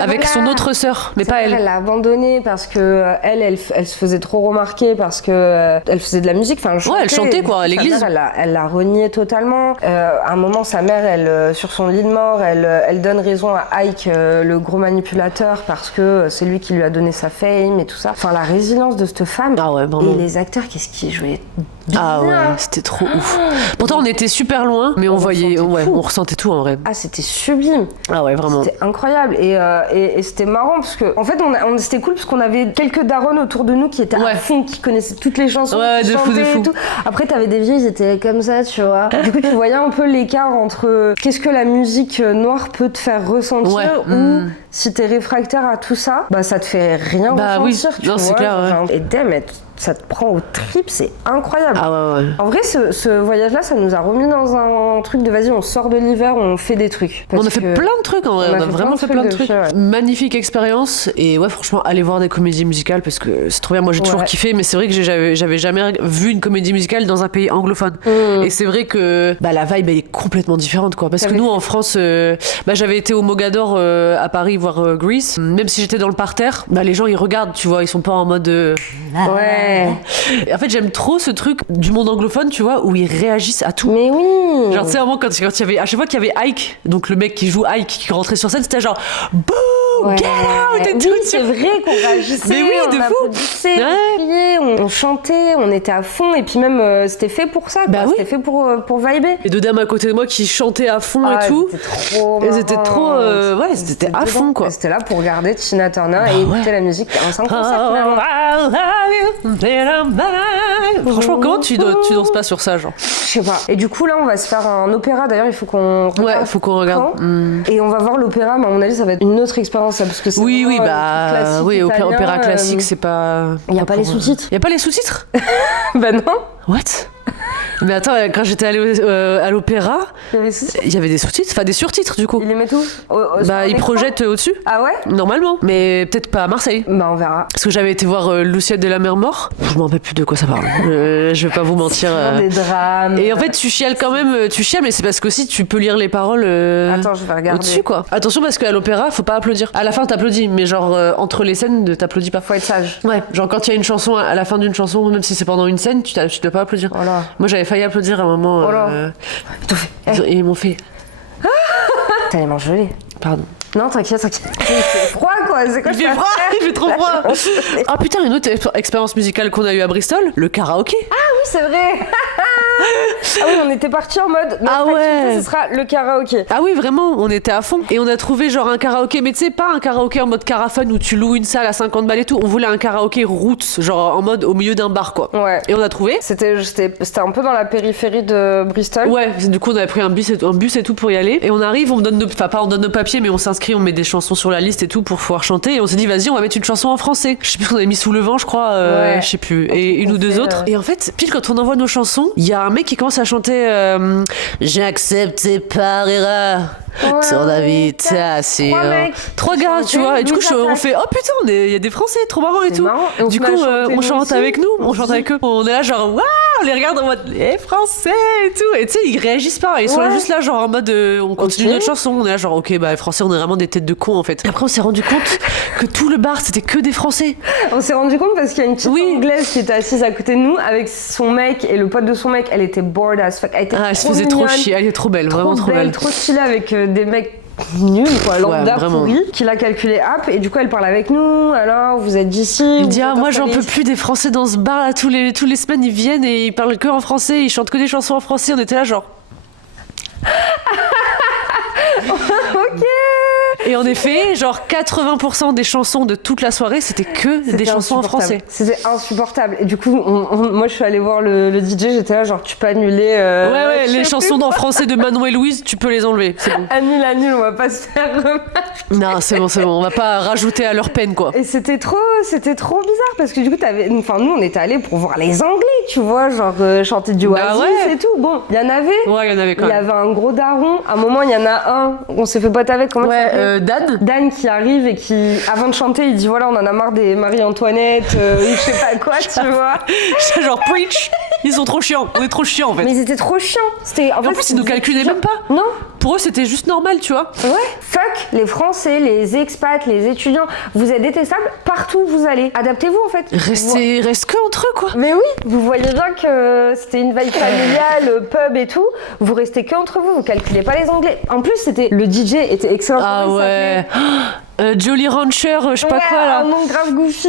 avec son autre sœur, mais pas elle. Elle l'a abandonnée parce que elle se faisait trop remarquer parce que elle faisait de la musique, enfin elle chantait quoi à l'église. Sa mère, elle l'a reniée totalement. À un moment, sa mère, elle sur son lit de mort, elle donne raison à Ike, le gros manipulateur, parce que c'est lui qui lui a donné sa fame et tout ça. Enfin, la résilience de cette femme. Ah ouais, vraiment. Et les acteurs, qu'est-ce qu'ils jouaient bien. Ah ouais, c'était trop ouf. Pourtant, on était super loin, mais on voyait, on ressentait tout en vrai. Ah, c'était sublime. Ah ouais, vraiment. C'était incroyable et c'était marrant parce que en fait, c'était cool parce qu'on avait quelques darons autour de nous qui étaient à fond, qui connaissaient toutes les chansons, qui chantaient et tout. Après, t'avais des vieux, ils étaient comme ça, tu vois. Du coup, tu voyais un peu l'écart entre qu'est-ce que la musique noire peut te faire ressentir ou si t'es réfractaire à tout ça, bah ça te fait rien ressentir. Oui. Non, c'est clair. Et damn, ça te prend au trip, c'est incroyable. Ah ouais. En vrai, ce voyage-là, ça nous a remis dans un truc de vas-y, on sort de l'hiver, on fait des trucs. On a fait plein de trucs en vrai, on a vraiment fait plein de trucs. Magnifique expérience et ouais, franchement, allez voir des comédies musicales parce que c'est trop bien. Moi, j'ai toujours kiffé, mais c'est vrai que j'avais jamais vu une comédie musicale dans un pays anglophone. Et c'est vrai que la vibe elle est complètement différente, quoi. Parce que nous, en France, j'avais été au Mogador à Paris voir Grease. Même si j'étais dans le parterre, les gens ils regardent, tu vois, ils sont pas en mode. Ouais. En fait, j'aime trop ce truc du monde anglophone, tu vois, où ils réagissent à tout. Mais oui. Genre, tu sais, vraiment, quand il y avait, à chaque fois qu'il y avait Ike, donc le mec qui joue Ike, qui rentrait sur scène, c'était genre boum, get out et tout. Oui, c'est vrai qu'on réagissait. Mais oui, de fou. On criait, on chantait, on était à fond, et puis même c'était fait pour ça. C'était fait pour vibrer. Et deux dames à côté de moi qui chantaient à fond et tout. C'était trop. C'était à fond, quoi. C'était là pour regarder Tina Turner et écouter la musique en 5 concerts finalement. Franchement, comment tu danses pas sur ça, genre? Je sais pas. Et du coup, là, on va se faire un opéra. D'ailleurs, il faut qu'on regarde. Ouais, faut qu'on regarde. Et on va voir l'opéra, mais à mon avis, ça va être une autre expérience, parce que c'est opéra classique, c'est pas. Il y a pas les sous-titres. Il y a pas les sous-titres? Bah non. What? Mais attends, quand j'étais allée à l'opéra, il y avait des sous-titres, enfin des surtitres du coup. Ils les mettent où? Ils projettent au-dessus. Ah ouais? Normalement, mais peut-être pas à Marseille. Bah on verra. Parce que j'avais été voir Luciette de la Mer Mort. Je m'en rappelle plus de quoi ça parle. Je vais pas vous mentir. Des drames. Et en fait, tu chiales quand même, mais c'est parce qu'aussi tu peux lire les paroles Attends, je vais regarder. Au-dessus, quoi. Attention, parce qu'à l'opéra, faut pas applaudir. À la fin, t'applaudis, mais genre entre les scènes, t'applaudis pas. Faut être sage. Ouais, genre quand il y a une chanson, à la fin d'une chanson, même si c'est pendant une scène, tu dois pas applaudir. Voilà. Moi, j'avais failli applaudir à un moment. Ils m'ont fait. T'as les manches gelées. Pardon. Non, t'inquiète. Il fait froid, quoi. C'est quoi il fait froid, il fait trop froid. Ah putain, une autre expérience musicale qu'on a eue à Bristol, le karaoké. Ah oui, c'est vrai. Ah oui, on était partis en mode. Ce sera le karaoké. Ah oui, vraiment, on était à fond. Et on a trouvé genre un karaoké, mais tu sais, pas un karaoké en mode carafun où tu loues une salle à 50 balles et tout. On voulait un karaoké roots, genre en mode au milieu d'un bar, quoi. Ouais. Et on a trouvé. C'était un peu dans la périphérie de Bristol. Ouais, du coup, on avait pris un bus et tout pour y aller. Et on arrive, on donne nos papiers, mais on s'inscrit, on met des chansons sur la liste et tout pour pouvoir chanter. Et on s'est dit, vas-y, on va mettre une chanson en français. Je sais plus ce qu'on avait mis sous le vent, je crois. Je sais plus. Et une ou deux autres. Et en fait, pile quand on envoie nos chansons, il y a un mec qui commence à chanter J'ai accepté par erreur ton invitation. Trois gars, tu vois. Et du coup, on fait oh putain, il y a des Français, trop marrant et tout. Du coup, on chante avec nous, on chante avec eux. On est là, genre, waouh, on les regarde en mode les Français et tout. Et tu sais, ils réagissent pas. Ils sont là juste là, genre en mode on continue notre chanson. On est là, genre, ok, les Français, on est vraiment des têtes de cons en fait. Et après, on s'est rendu compte que tout le bar, c'était que des Français. On s'est rendu compte parce qu'il y a une petite anglaise qui était assise à côté de nous avec son mec et le pote de son mec. Elle était bored as fuck. Elle se faisait trop chier. Elle est trop belle, vraiment trop belle. Trop stylée avec des mecs nul, quoi, lambda vraiment. pourri, qui l'a calculé app, et du coup elle parle avec nous, alors vous êtes d'ici. Il dit moi j'en peux plus des Français dans ce bar là, tous les semaines ils viennent et ils parlent que en français, ils chantent que des chansons en français, on était là genre... Ok. Et en effet, genre 80% des chansons de toute la soirée, c'était que des chansons en français. C'était insupportable. Et du coup, moi je suis allée voir le DJ, j'étais là genre tu peux annuler... ouais, les chansons en français de Manon et Louise, tu peux les enlever, c'est bon. Annule, on va pas se faire remarquer. Non, c'est bon, on va pas rajouter à leur peine quoi. Et c'était trop bizarre parce que du coup, nous on était allés pour voir les Anglais, tu vois, genre chanter du Oasis et tout. Bon, il y en avait. Ouais, il y en avait quand même. Il y avait un gros daron. À un moment, il y en a un, on s'est fait pote avec, comment il s'appelle Dan. Dan qui arrive et qui, avant de chanter, il dit voilà, on en a marre des Marie-Antoinette, ou je sais pas quoi, tu vois. Genre, preach. Ils sont trop chiants, on est trop chiants en fait. Mais ils étaient trop chiants. En plus, ils nous calculaient même pas. Non. Pour eux, c'était juste normal, tu vois. Ouais. Fuck les Français, les expats, les étudiants. Vous êtes détestables partout où vous allez. Adaptez-vous en fait. Reste que entre eux quoi. Mais oui, vous voyez bien que c'était une vibe familiale, pub et tout. Vous restez que entre vous calculez pas les Anglais. En plus, le DJ était excellent. Ah ouais. Jolly Rancher, je sais pas quoi là. Un nom grave goofy.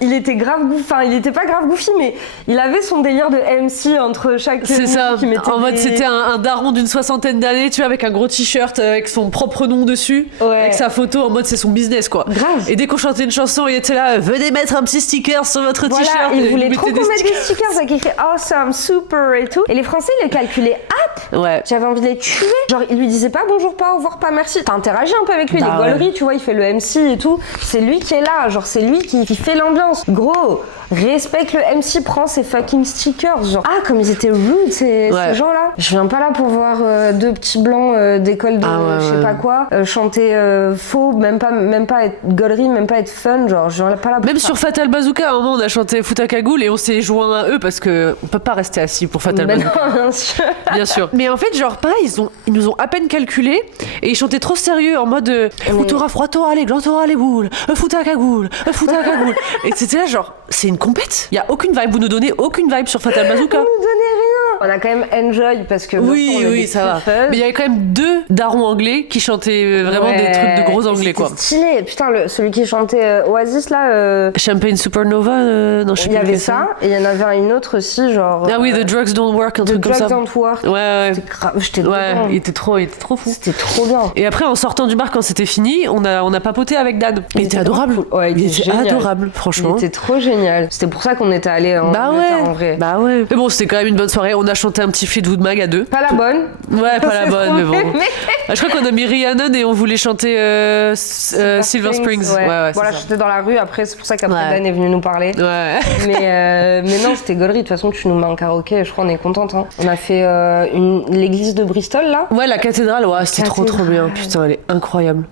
Il était grave goofy. Enfin, il était pas grave goofy, mais il avait son délire de MC entre chaque. C'est ça. En mode, c'était un daron d'une 60aine d'années, tu vois, avec un gros t-shirt avec son propre nom dessus, avec sa photo. En mode, c'est son business quoi. Grave. Et dès qu'on chantait une chanson, il était là. Venez mettre un petit sticker sur votre t-shirt. Il voulait trop qu'on mette des stickers avec écrit awesome, super et tout. Et les Français, ils le calculaient app. Ouais. J'avais envie de les tuer. Genre, ils lui disaient pas bonjour, pas au revoir, pas merci. T'as interagi un peu avec lui, les gauleries, tu vois, il fait le MC et tout. C'est lui qui est là, genre, c'est lui qui fait l'ambiance. Gros, respecte le MC, prends ses fucking stickers. Genre, comme ils étaient rude, ces gens-là. Je viens pas là pour voir deux petits blancs d'école de je sais pas quoi, chanter faux, même pas être gaulerie, même pas être fun. Genre, je viens pas là pour même sur Fatal Bazooka, à un moment, on a chanté Fouta Cagoule et on s'est joint à eux parce que on peut pas rester assis pour Fatal Bazooka. Non, bien sûr. Bien sûr. Mais en fait, genre, pareil, ils nous ont à peine calculé et ils chantaient trop sérieux en mode Foutora froitora les glantora les boules, Fouta Cagoule, Fouta Cagoule. Et c'était là, genre, c'est une compète. Il y a aucune vibe, vous nous donnez aucune vibe sur Fatal Bazooka. Vous nous donnez rien. On a quand même enjoy parce que oui, ça va. Mais il y avait quand même deux darons anglais qui chantaient vraiment des trucs de gros anglais quoi. Stylé. Putain, celui qui chantait Oasis là. Champagne Supernova, non je sais plus. Il y avait ça et il y en avait une autre aussi genre. Ah oui, The Drugs Don't Work, un truc comme ça. The Drugs Don't Work. Ouais. C'était grave. J'étais il était trop fou. C'était trop bien. Et après en sortant du bar quand c'était fini, on a papoté avec Dan. Il était adorable. Ouais, il était adorable, franchement. Il était trop génial. C'était pour ça qu'on était allés en vrai. Bah ouais. Mais bon, c'était quand même une bonne soirée. On a chanté un petit Fleetwood Mac à deux. Pas la bonne. Ouais, pas la bonne, mais bon. Je crois qu'on a mis Rhiannon et on voulait chanter Silver Springs. Ouais, voilà, j'étais dans la rue après, c'est pour ça qu'après Dan est venu nous parler. Ouais. Mais non, c'était gaulerie. De toute façon, tu nous mets en karaoké, je crois, on est contente. Hein. On a fait l'église de Bristol là. Ouais, la cathédrale, c'était trop bien. Putain, elle est incroyable.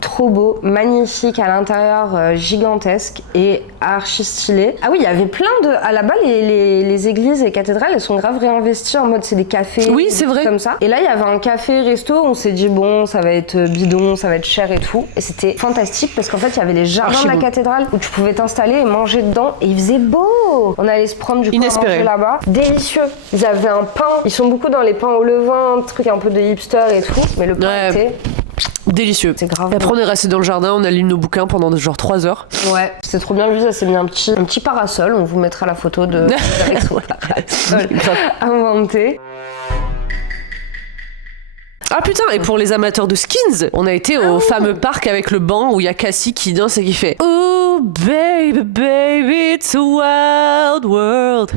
Trop beau, magnifique à l'intérieur, gigantesque et archi stylé. Ah oui, il y avait plein de... À la base, les églises et cathédrales, elles sont grave réinvesties en mode c'est des cafés. Oui, c'est vrai. Comme ça. Et là, il y avait un café-resto, on s'est dit bon, ça va être bidon, ça va être cher et tout. Et c'était fantastique parce qu'en fait, il y avait les jardins de la cathédrale où tu pouvais t'installer et manger dedans. Et il faisait beau. On allait se prendre du coup à manger là-bas. Délicieux. Ils avaient un pain. Ils sont beaucoup dans les pains au levain, truc un peu de hipster et tout. Mais le pain était... délicieux. C'est grave. Et après, on est resté dans le jardin, on a lu nos bouquins pendant genre 3 heures. Ouais, c'était trop bien. Lui, ça s'est mis un petit parasol. On vous mettra la photo de avec son parasol inventé. Ah putain, et pour les amateurs de skins, on a été au fameux parc avec le banc où il y a Cassie qui danse et qui fait Oh baby, baby, it's a wild world.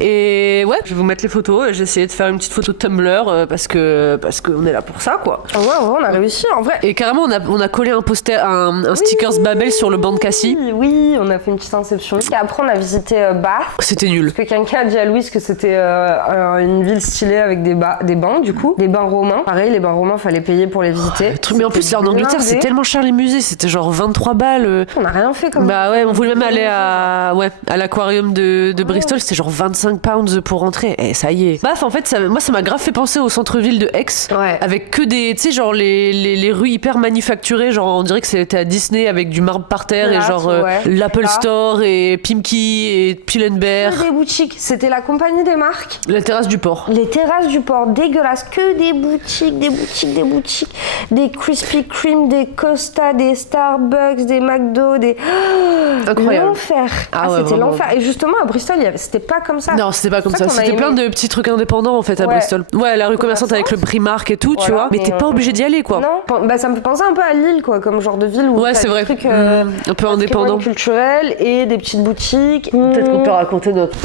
Et ouais, je vais vous mettre les photos. J'ai essayé de faire une petite photo de Tumblr parce qu'on est là pour ça quoi. Ouais, on a réussi en vrai. Et carrément, on a collé un poster, un stickers Babel sur le banc de Cassie. Oui, on a fait une petite inception. Et après, on a visité Bath. C'était nul. Parce que quelqu'un a dit à Louise que c'était une ville stylée avec des bains du coup. Des bains romains. Pareil, les bains romains, fallait payer pour les visiter. Mais en plus, là en Angleterre, c'est tellement cher les musées. C'était genre 23 balles. On a rien fait comme ça. Bah ouais, on voulait même aller à l'aquarium de de Bristol, c'était genre 25 pounds pour rentrer. Et ça y est. Baf, en fait, ça m'a grave fait penser au centre-ville de Aix. Ouais. Avec que des, tu sais, genre les rues hyper manufacturées. Genre, on dirait que c'était à Disney avec du marbre par terre et genre l'Apple Store et Pimki et Pull&Bear. Que des boutiques. C'était la compagnie des marques. La terrasse du port. Les terrasses du port, dégueulasse. Que des boutiques. Des Krispy Kreme, des Costa, des Starbucks, des McDo, des... Incroyable. L'enfer. C'était l'enfer. Et justement, à Bristol, c'était pas comme ça. Non, c'était pas comme ça. C'était plein de petits trucs indépendants, en fait, à Bristol. Ouais, la rue commerçante avec le Primark et tout, tu vois. Mais t'es pas obligé d'y aller, quoi. Non, bah ça me fait penser un peu à Lille, quoi, comme genre de ville où c'est vrai. Des trucs un peu indépendants. Culturels et des petites boutiques. Peut-être qu'on peut raconter notre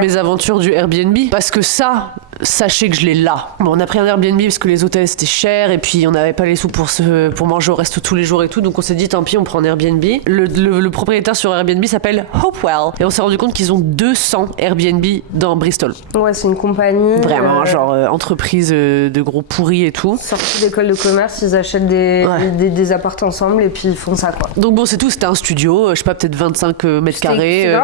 mésaventure du Airbnb. Parce que ça, sachez que je l'ai là. Bon, on a pris un Airbnb parce que les hôtels c'était cher et puis on n'avait pas les sous pour manger au resto tous les jours et tout, donc on s'est dit tant pis, on prend un Airbnb. Le propriétaire sur Airbnb s'appelle Hopewell et on s'est rendu compte qu'ils ont 200 Airbnb dans Bristol. Ouais, c'est une compagnie. Vraiment, genre entreprise de gros pourris et tout. Sortis d'école de commerce, ils achètent des apparts ensemble et puis ils font ça, quoi. Donc bon, c'est tout, c'était un studio, je sais pas, peut-être 25 mètres carrés.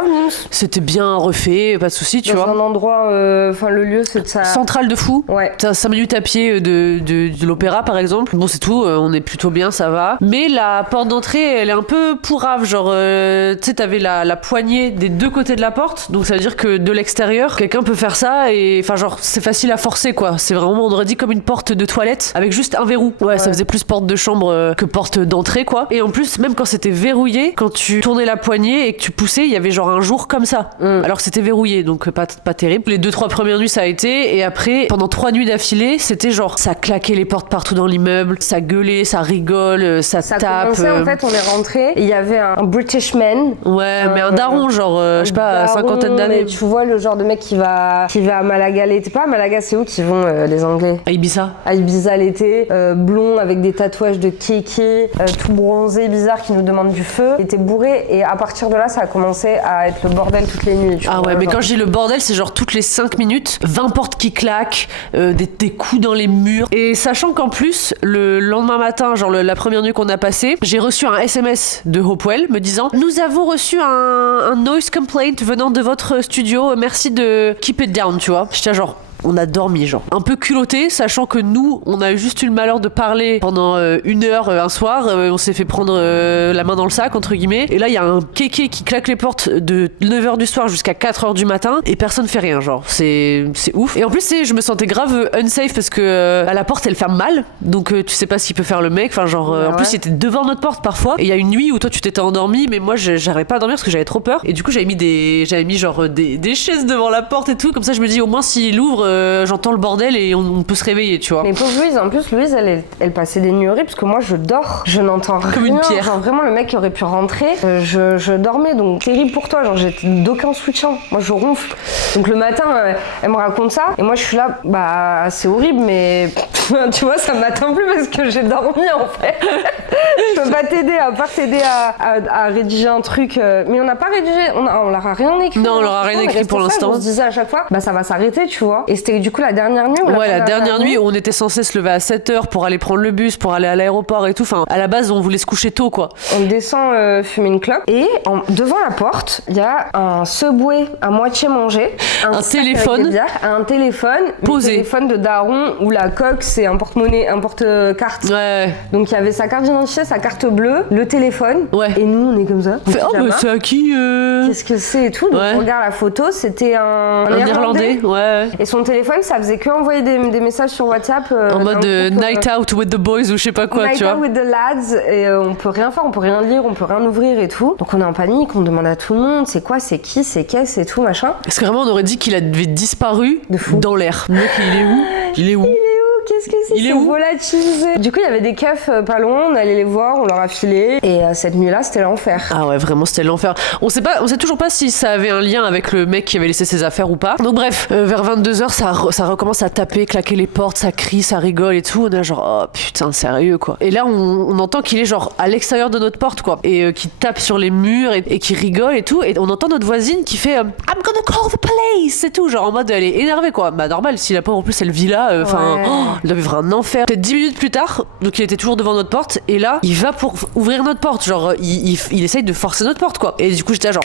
C'était bien refait, pas de soucis, tu vois. Dans un endroit, le lieu, c'est ça. Centrale de fou. Ouais. T'as 5 minutes à pied de l'opéra, par exemple. Bon, c'est tout, on est plutôt bien, ça va. Mais la porte d'entrée, elle est un peu pourrave. Genre, tu sais, t'avais la poignée des deux côtés de la porte. Donc, ça veut dire que de l'extérieur, quelqu'un peut faire ça. Et enfin, genre, c'est facile à forcer, quoi. C'est vraiment, on aurait dit, comme une porte de toilette avec juste un verrou. Ouais, ça faisait plus porte de chambre que porte d'entrée, quoi. Et en plus, même quand c'était verrouillé, quand tu tournais la poignée et que tu poussais, il y avait genre un jour comme ça. Alors que c'était verrouillé, donc pas terrible. Les 2-3 premières nuits, ça a été. Et après, pendant 3 nuits d'affilée, c'était genre, ça claquait les portes partout dans l'immeuble, ça gueulait, ça rigole, ça tape. Commençait, en fait, on est rentré et il y avait un British man. Ouais, mais un daron, genre, je sais pas, cinquantaine d'années. Tu vois le genre de mec qui va à Malaga l'été. Pas à Malaga, c'est où qu'ils vont les Anglais? À Ibiza. À Ibiza l'été, blond avec des tatouages de kéké, tout bronzé, bizarre, qui nous demande du feu. Il était bourré et à partir de là, ça a commencé à être le bordel toutes les nuits. Ah ouais, mais quand je dis le bordel, c'est genre toutes les 5 minutes, 20 portes qui claquent, des coups dans les murs. Et sachant qu'en plus, le lendemain matin, genre la première nuit qu'on a passée, j'ai reçu un SMS de Hopewell me disant: nous avons reçu un noise complaint venant de votre studio, merci de keep it down, tu vois. J'étais genre, on a dormi, genre. Un peu culotté, sachant que nous, on a juste eu le malheur de parler pendant 1 heure un soir. On s'est fait prendre la main dans le sac, entre guillemets. Et là, il y a un kéké qui claque les portes de 9h du soir jusqu'à 4h du matin et personne fait rien, genre. C'est ouf. Et en plus, je me sentais grave unsafe parce que à la porte, elle ferme mal. Donc, tu sais pas ce qu'il peut faire le mec. Enfin, genre, en plus, il était devant notre porte parfois. Et il y a une nuit où toi, tu t'étais endormi, mais moi, j'arrivais pas à dormir parce que j'avais trop peur. Et du coup, j'avais mis des chaises devant la porte et tout. Comme ça, je me dis, au moins, s'il ouvre, j'entends le bordel et on peut se réveiller, tu vois. Mais pauvre Louise, en plus, Louise, elle passait des nuits horribles parce que moi, je dors, je n'entends rien. Comme une pierre. Genre, vraiment, le mec qui aurait pu rentrer, je dormais, donc terrible pour toi. Genre, j'étais d'aucun switchant. Moi, je ronfle. Donc, le matin, elle me raconte ça et moi, je suis là, bah, c'est horrible, mais tu vois, ça m'atteint plus parce que j'ai dormi, en fait. Je peux pas t'aider, à part t'aider à rédiger un truc. Mais on n'a pas rédigé, on leur a rien écrit. Non, on leur a rien écrit pour l'instant. On se disait à chaque fois, bah, ça va s'arrêter, tu vois. Et c'était du coup la dernière nuit. La dernière nuit où on était censé se lever à 7h pour aller prendre le bus, pour aller à l'aéroport et tout. Enfin, à la base, on voulait se coucher tôt, quoi. On descend fumer une clope et devant la porte, il y a un Subway à moitié mangé, un téléphone, un téléphone posé, un téléphone de daron où la coque c'est un porte-monnaie, un porte-carte. Ouais. Donc il y avait sa carte d'identité, sa carte bleue, le téléphone. Ouais. Et nous on est comme ça. On fait, oh mais c'est à qui Qu'est-ce que c'est et tout. Donc on regarde la photo, c'était un Irlandais. Ouais. Et son téléphone, ça faisait que envoyer des messages sur WhatsApp. En mode night out with the boys ou je sais pas quoi, tu vois. Night out with the lads. Et on peut rien faire, on peut rien lire, on peut rien ouvrir et tout. Donc on est en panique, on demande à tout le monde c'est quoi, c'est qui, c'est qu'est-ce et tout, machin. Parce que vraiment, on aurait dit qu'il avait disparu dans l'air. Le mec, il est où Qu'est-ce que c'est? Il est où? Volatilisé. Du coup, il y avait des keufs pas loin, on allait les voir, on leur a filé. Et cette nuit-là, c'était l'enfer. Ah ouais, vraiment, c'était l'enfer. On sait toujours pas si ça avait un lien avec le mec qui avait laissé ses affaires ou pas. Donc bref, vers 22h, ça recommence à taper, claquer les portes, ça crie, ça rigole et tout. On est genre, oh putain, sérieux, quoi. Et là, on entend qu'il est genre à l'extérieur de notre porte, quoi. Et qui tape sur les murs et qui rigole et tout. Et on entend notre voisine qui fait I'm gonna call the police et tout. Genre en mode, elle est énervée, quoi. Bah normal, si la pauvre en plus elle vit là, enfin. Il doit vivre un enfer. Peut-être 10 minutes plus tard, donc il était toujours devant notre porte, et là, il va pour ouvrir notre porte. Genre, il essaye de forcer notre porte, quoi. Et du coup, j'étais là, genre,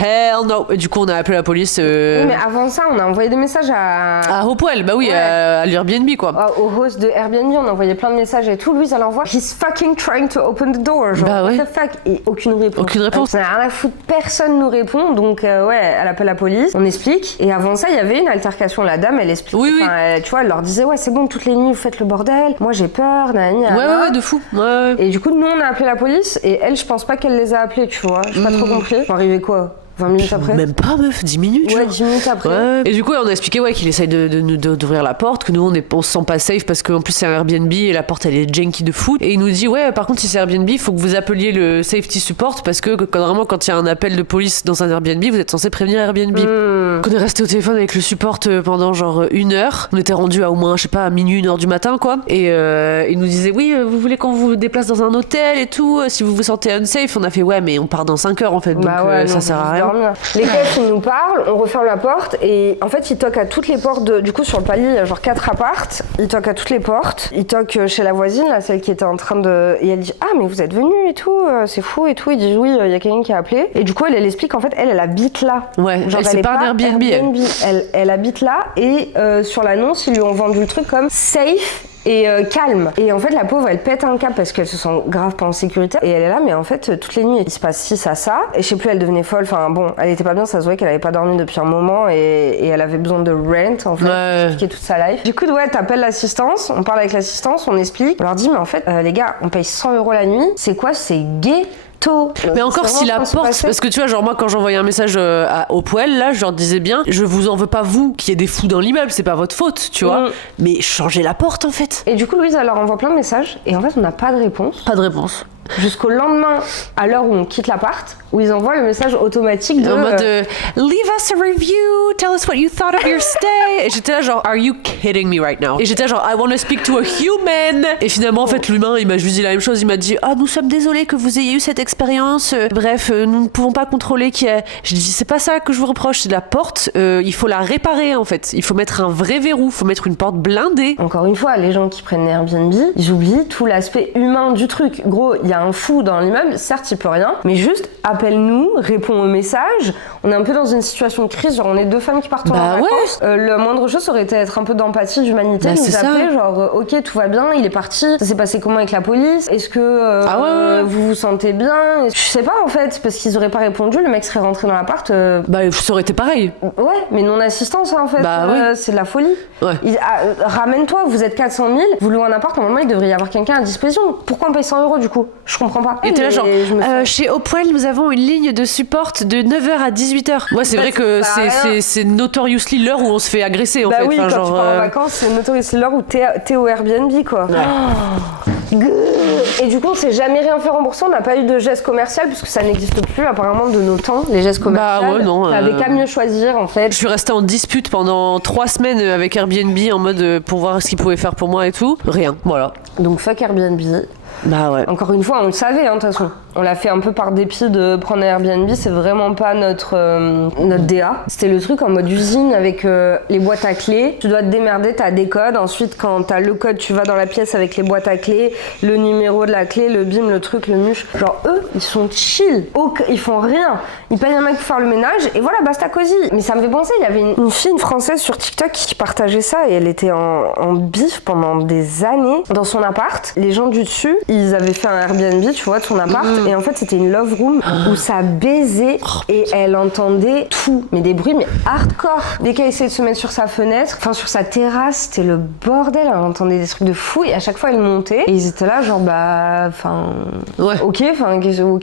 hell no. Et du coup, on a appelé la police. Oui, mais avant ça, on a envoyé des messages à Hopewell, bah oui, à l'Airbnb, quoi. Au host de Airbnb, on a envoyé plein de messages et tout. Lui, ça l'envoie. He's fucking trying to open the door. Genre, bah ouais. what the fuck? Et aucune réponse. Aucune réponse. On a rien à foutre, personne nous répond. Donc, elle appelle la police, on explique. Et avant ça, il y avait une altercation. La dame, elle explique. Oui. Tu vois, elle leur disait, ouais, c'est bon, toutes les nuits, vous faites le bordel. Moi, j'ai peur, nani. Ouais, de fou. Ouais. Et du coup, nous, on a appelé la police. Et elle, je pense pas qu'elle les a appelés, tu vois. J'ai pas trop compris. Ils sont arrivés quoi? 20 minutes après? Même pas, meuf, 10 minutes. Ouais, 10 minutes après. Ouais. Et du coup, on a expliqué qu'il essaye d'ouvrir la porte, que nous, on se sent pas safe parce qu'en plus, c'est un Airbnb et la porte, elle est janky de fou. Et il nous dit, ouais, par contre, si c'est Airbnb, il faut que vous appeliez le safety support parce que vraiment, quand il y a un appel de police dans un Airbnb, vous êtes censé prévenir Airbnb. On est resté au téléphone avec le support pendant genre 1 heure. On était rendu à au moins, je sais pas, à minuit, 1h du matin, quoi. Et il nous disait, oui, vous voulez qu'on vous déplace dans un hôtel et tout, si vous vous sentez unsafe. On a fait, ouais, mais on part dans 5 heures en fait, donc ça sert à rien. Les keufs, ils nous parlent, on referme la porte et en fait, ils toquent à toutes les portes. Du coup, sur le palier, il y a genre 4 appartes. Ils toquent à toutes les portes. Ils toquent chez la voisine, là, celle qui était en train de. Et elle dit, ah, mais vous êtes venus et tout, c'est fou et tout. Ils disent, oui, il y a quelqu'un qui a appelé. Et du coup, elle explique qu'en fait, elle habite là. Ouais, genre, c'est pas un Airbnb. Elle habite là et sur l'annonce, ils lui ont vendu le truc comme safe et calme. Et en fait, la pauvre, elle pète un câble parce qu'elle se sent grave pas en sécurité. Et elle est là, mais en fait, toutes les nuits, il se passe ci, ça. Et je sais plus, elle devenait folle. Enfin bon, elle était pas bien, ça se voyait qu'elle avait pas dormi depuis un moment et elle avait besoin de rent, en fait, pour expliquer toute sa life. Du coup, ouais, t'appelles l'assistance, on parle avec l'assistance, on explique. On leur dit, mais en fait, les gars, on paye 100 € la nuit. C'est quoi? C'est gay. Mais encore si la porte, parce que tu vois, genre moi quand j'envoyais un message à Hopewell, là je leur disais bien, je vous en veux pas vous qui ait des fous dans l'immeuble, c'est pas votre faute, tu vois, mais changez la porte en fait. Et du coup Louise elle leur envoie plein de messages et en fait on n'a pas de réponse. Pas de réponse. Jusqu'au lendemain, à l'heure où on quitte l'appart, où ils envoient le message automatique de... En mode leave us a review, tell us what you thought of your stay. Et j'étais là genre, are you kidding me right now? Et j'étais là genre, I want to speak to a human. Et finalement, en fait, l'humain, il m'a juste dit la même chose. Il m'a dit, nous sommes désolés que vous ayez eu cette expérience. Bref, nous ne pouvons pas contrôler qui est... Je dis, c'est pas ça que je vous reproche, c'est la porte. Il faut la réparer, en fait. Il faut mettre un vrai verrou, il faut mettre une porte blindée. Encore une fois, les gens qui prennent Airbnb, ils oublient tout l'aspect humain du truc. Gros, il y a un fou dans l'immeuble, certes il peut rien, mais juste appelle-nous, réponds au message. On est un peu dans une situation de crise, genre on est 2 femmes qui partent en vacances. Le moindre chose aurait été être un peu d'empathie, d'humanité, nous appeler, genre ok tout va bien, il est parti, ça s'est passé comment avec la police, est-ce que vous vous sentez bien? Je sais pas en fait, parce qu'ils auraient pas répondu, le mec serait rentré dans l'appart. Ça aurait été pareil. Ouais, mais non-assistance en fait, c'est de la folie. Ouais. Ramène-toi, vous êtes 400 000, vous louez un appart, normalement il devrait y avoir quelqu'un à disposition. Pourquoi on paye 100 € du coup? Je comprends pas. Et t'es là genre, chez Hopewell, nous avons une ligne de support de 9h à 18h. Ouais, c'est vrai que c'est notoriously l'heure où on se fait agresser en fait. Oui, quand tu pars en vacances, c'est notoriously l'heure où t'es au Airbnb quoi. Et du coup, on s'est jamais rien fait rembourser, on n'a pas eu de geste commercial puisque ça n'existe plus apparemment de nos temps, les gestes commerciaux. T'avais qu'à mieux choisir en fait. Je suis restée en dispute pendant 3 semaines avec Airbnb en mode pour voir ce qu'ils pouvaient faire pour moi et tout. Rien, voilà. Donc fuck Airbnb. Bah ouais. Encore une fois, on le savait, de toute façon. On l'a fait un peu par dépit de prendre Airbnb, c'est vraiment pas notre DA. C'était le truc en mode usine avec les boîtes à clés. Tu dois te démerder, t'as des codes. Ensuite, quand t'as le code, tu vas dans la pièce avec les boîtes à clés, le numéro de la clé, le bim, le truc, le muche. Genre, eux, ils sont chill. Ils font rien. Ils payent un mec pour faire le ménage et voilà, basta cosy. Mais ça me fait penser, il y avait une fille, une française sur TikTok qui partageait ça et elle était en bif pendant des années dans son appart. Les gens du dessus, ils avaient fait un Airbnb, tu vois, de son appart. Et en fait, c'était une love room où ça baisait et elle entendait tout. Mais des bruits, mais hardcore. Dès qu'elle essayait de se mettre sur sa fenêtre, enfin sur sa terrasse, c'était le bordel. Elle entendait des trucs de fou et à chaque fois, elle montait. Et ils étaient là, genre, ok,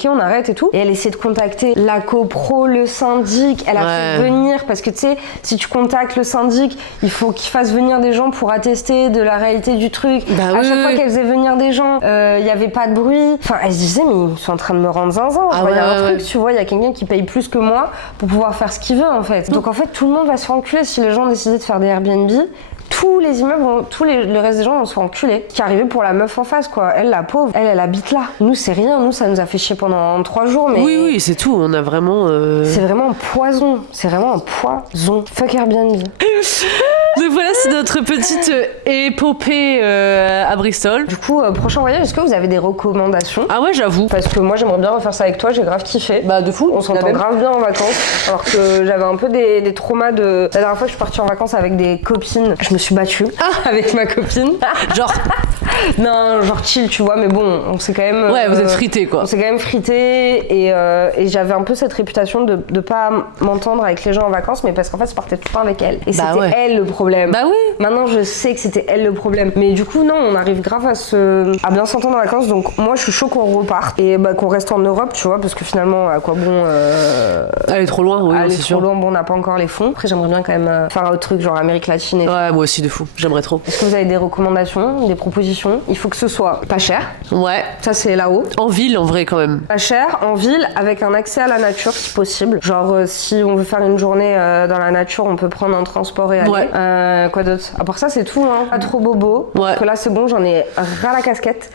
on arrête et tout. Et elle essayait de contacter la copro, le syndic. Elle a fait venir parce que tu sais, si tu contactes le syndic, il faut qu'il fasse venir des gens pour attester de la réalité du truc. À chaque fois qu'elle faisait venir des gens, il y avait pas de bruit. Enfin, elle se disait, mais ils sont en train de me rendre zinzin. Il y a un truc, tu vois, il y a quelqu'un qui paye plus que moi pour pouvoir faire ce qu'il veut en fait. Donc en fait, tout le monde va se faire enculer si les gens décidaient de faire des Airbnb. Tous les immeubles, le reste des gens vont se faire enculer. Ce qui est arrivé pour la meuf en face, quoi. Elle, la pauvre, elle habite là. Nous, c'est rien. Nous, ça nous a fait chier pendant 3 jours. Mais oui, c'est tout. On a vraiment. C'est vraiment un poison. C'est vraiment un poison. Fuck Airbnb. Donc voilà, c'est notre petite épopée à Bristol. Du coup, prochain voyage, est-ce que vous avez des recommandations? Ah ouais, j'avoue. Parce que moi, j'aimerais bien refaire ça avec toi, j'ai grave kiffé. Bah de fou. On s'entend grave bien en vacances, alors que j'avais un peu des traumas de... La dernière fois que je suis partie en vacances avec des copines, je me suis battue avec ma copine. Genre non, genre chill, tu vois, mais bon, on s'est quand même... Ouais, vous êtes frités, quoi. On s'est quand même frités et j'avais un peu cette réputation de pas m'entendre avec les gens en vacances, mais parce qu'en fait, je partais tout le temps avec elle. Et bah c'était elle le problème. Bah oui. Maintenant, je sais que c'était elle le problème. Mais du coup, non, on arrive grave à bien s'entendre en vacances, donc moi, je suis chaud qu'on reparte et qu'on reste en Europe, tu vois, parce que finalement, à quoi bon... aller trop loin, oui, aller c'est trop sûr. loin, bon, on n'a pas encore les fonds. Après, j'aimerais bien quand même faire un autre truc, genre Amérique latine et... Ouais, moi aussi, de fou. J'aimerais trop. Est-ce que vous avez des recommandations, des propositions? Il faut que ce soit pas cher. Ouais. Ça, c'est là-haut. En ville, en vrai, quand même. Pas cher, en ville, avec un accès à la nature, si possible. Genre, si on veut faire une journée dans la nature, on peut prendre un transport et aller. Ouais. Quoi d'autre? À part ça, c'est tout, hein. Pas trop bobo. Ouais. Parce que là, c'est bon, j'en ai ras la casquette.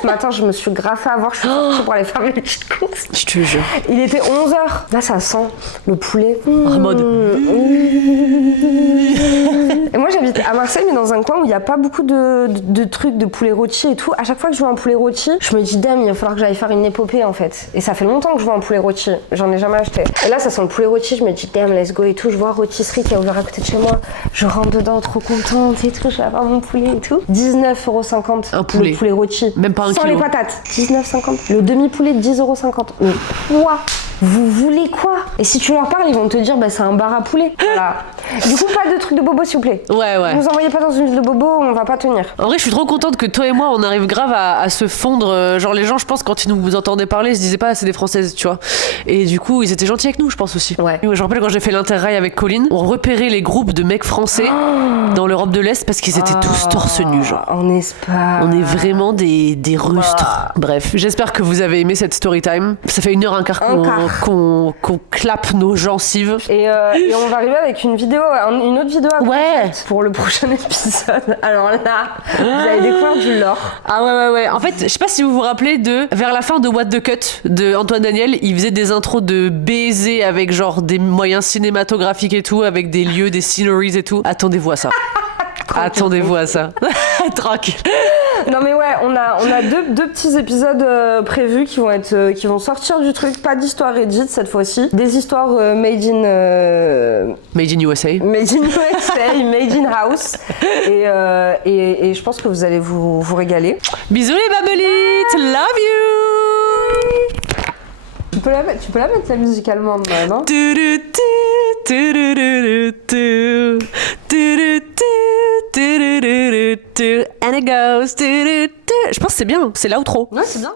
Ce matin, je me suis graffée à voir, je suis sortie pour aller faire mes petites courses. Je te jure. Il était 11h. Là, ça sent le poulet. En mode. Et moi, j'habite à Marseille, mais dans un coin où il n'y a pas beaucoup de trucs de poulet rôti et tout. À chaque fois que je vois un poulet rôti, je me dis, damn, il va falloir que j'aille faire une épopée en fait. Et ça fait longtemps que je vois un poulet rôti. J'en ai jamais acheté. Et là, ça sent le poulet rôti. Je me dis, damn, let's go et tout. Je vois rôtisserie qui a ouvert à côté de chez moi. Je rentre dedans, trop contente et tout. Je vais avoir mon poulet et tout. 19,50 € un poulet. Le poulet rôti. Même pas un sans kilo. les patates. 19,50 €. Le demi-poulet, 10,50 €. Mais quoi? Vous voulez quoi? Et si tu leur parles, ils vont te dire, bah c'est un bar à poulet. Voilà. Du coup, pas de trucs de bobo, s'il vous plaît. Ouais, ouais. Vous envoyez pas dans une ville de bobo, on va pas tenir. En vrai, je suis trop contente que toi et moi, on arrive grave à se fondre. Genre, les gens, je pense, quand ils nous entendaient parler, ils se disaient pas, c'est des Françaises, tu vois. Et du coup, ils étaient gentils avec nous, je pense aussi. Ouais. Je me rappelle quand j'ai fait l'Interrail avec Colline, on repérait les groupes de mecs français dans l'Europe de l'Est parce qu'ils étaient tous torse nu, genre. En Espagne. On est vraiment des rustres. Bref, j'espère que vous avez aimé cette story time. Ça fait 1h15 qu'on clappe nos gencives. Et on va arriver avec une autre vidéo à Ouais. pour le prochain épisode. Alors là, vous allez découvrir du lore. Ah ouais. En fait, je sais pas si vous vous rappelez vers la fin de What the Cut de Antoine Daniel, il faisait des intros de baisers avec genre des moyens cinématographiques et tout, avec des lieux, des sceneries et tout. Attendez-vous à ça. Attendez-vous à ça. Tranquille. Non mais ouais, on a deux petits épisodes prévus qui vont sortir du truc, pas d'histoire Reddit cette fois-ci, des histoires made in USA. Made in USA, made in house. Et je pense que vous allez vous régaler. Bisous les babelites, love you. Tu peux la mettre la musique allemande, non? And it goes. Je pense que c'est bien, c'est l'outro. Ouais, c'est bien.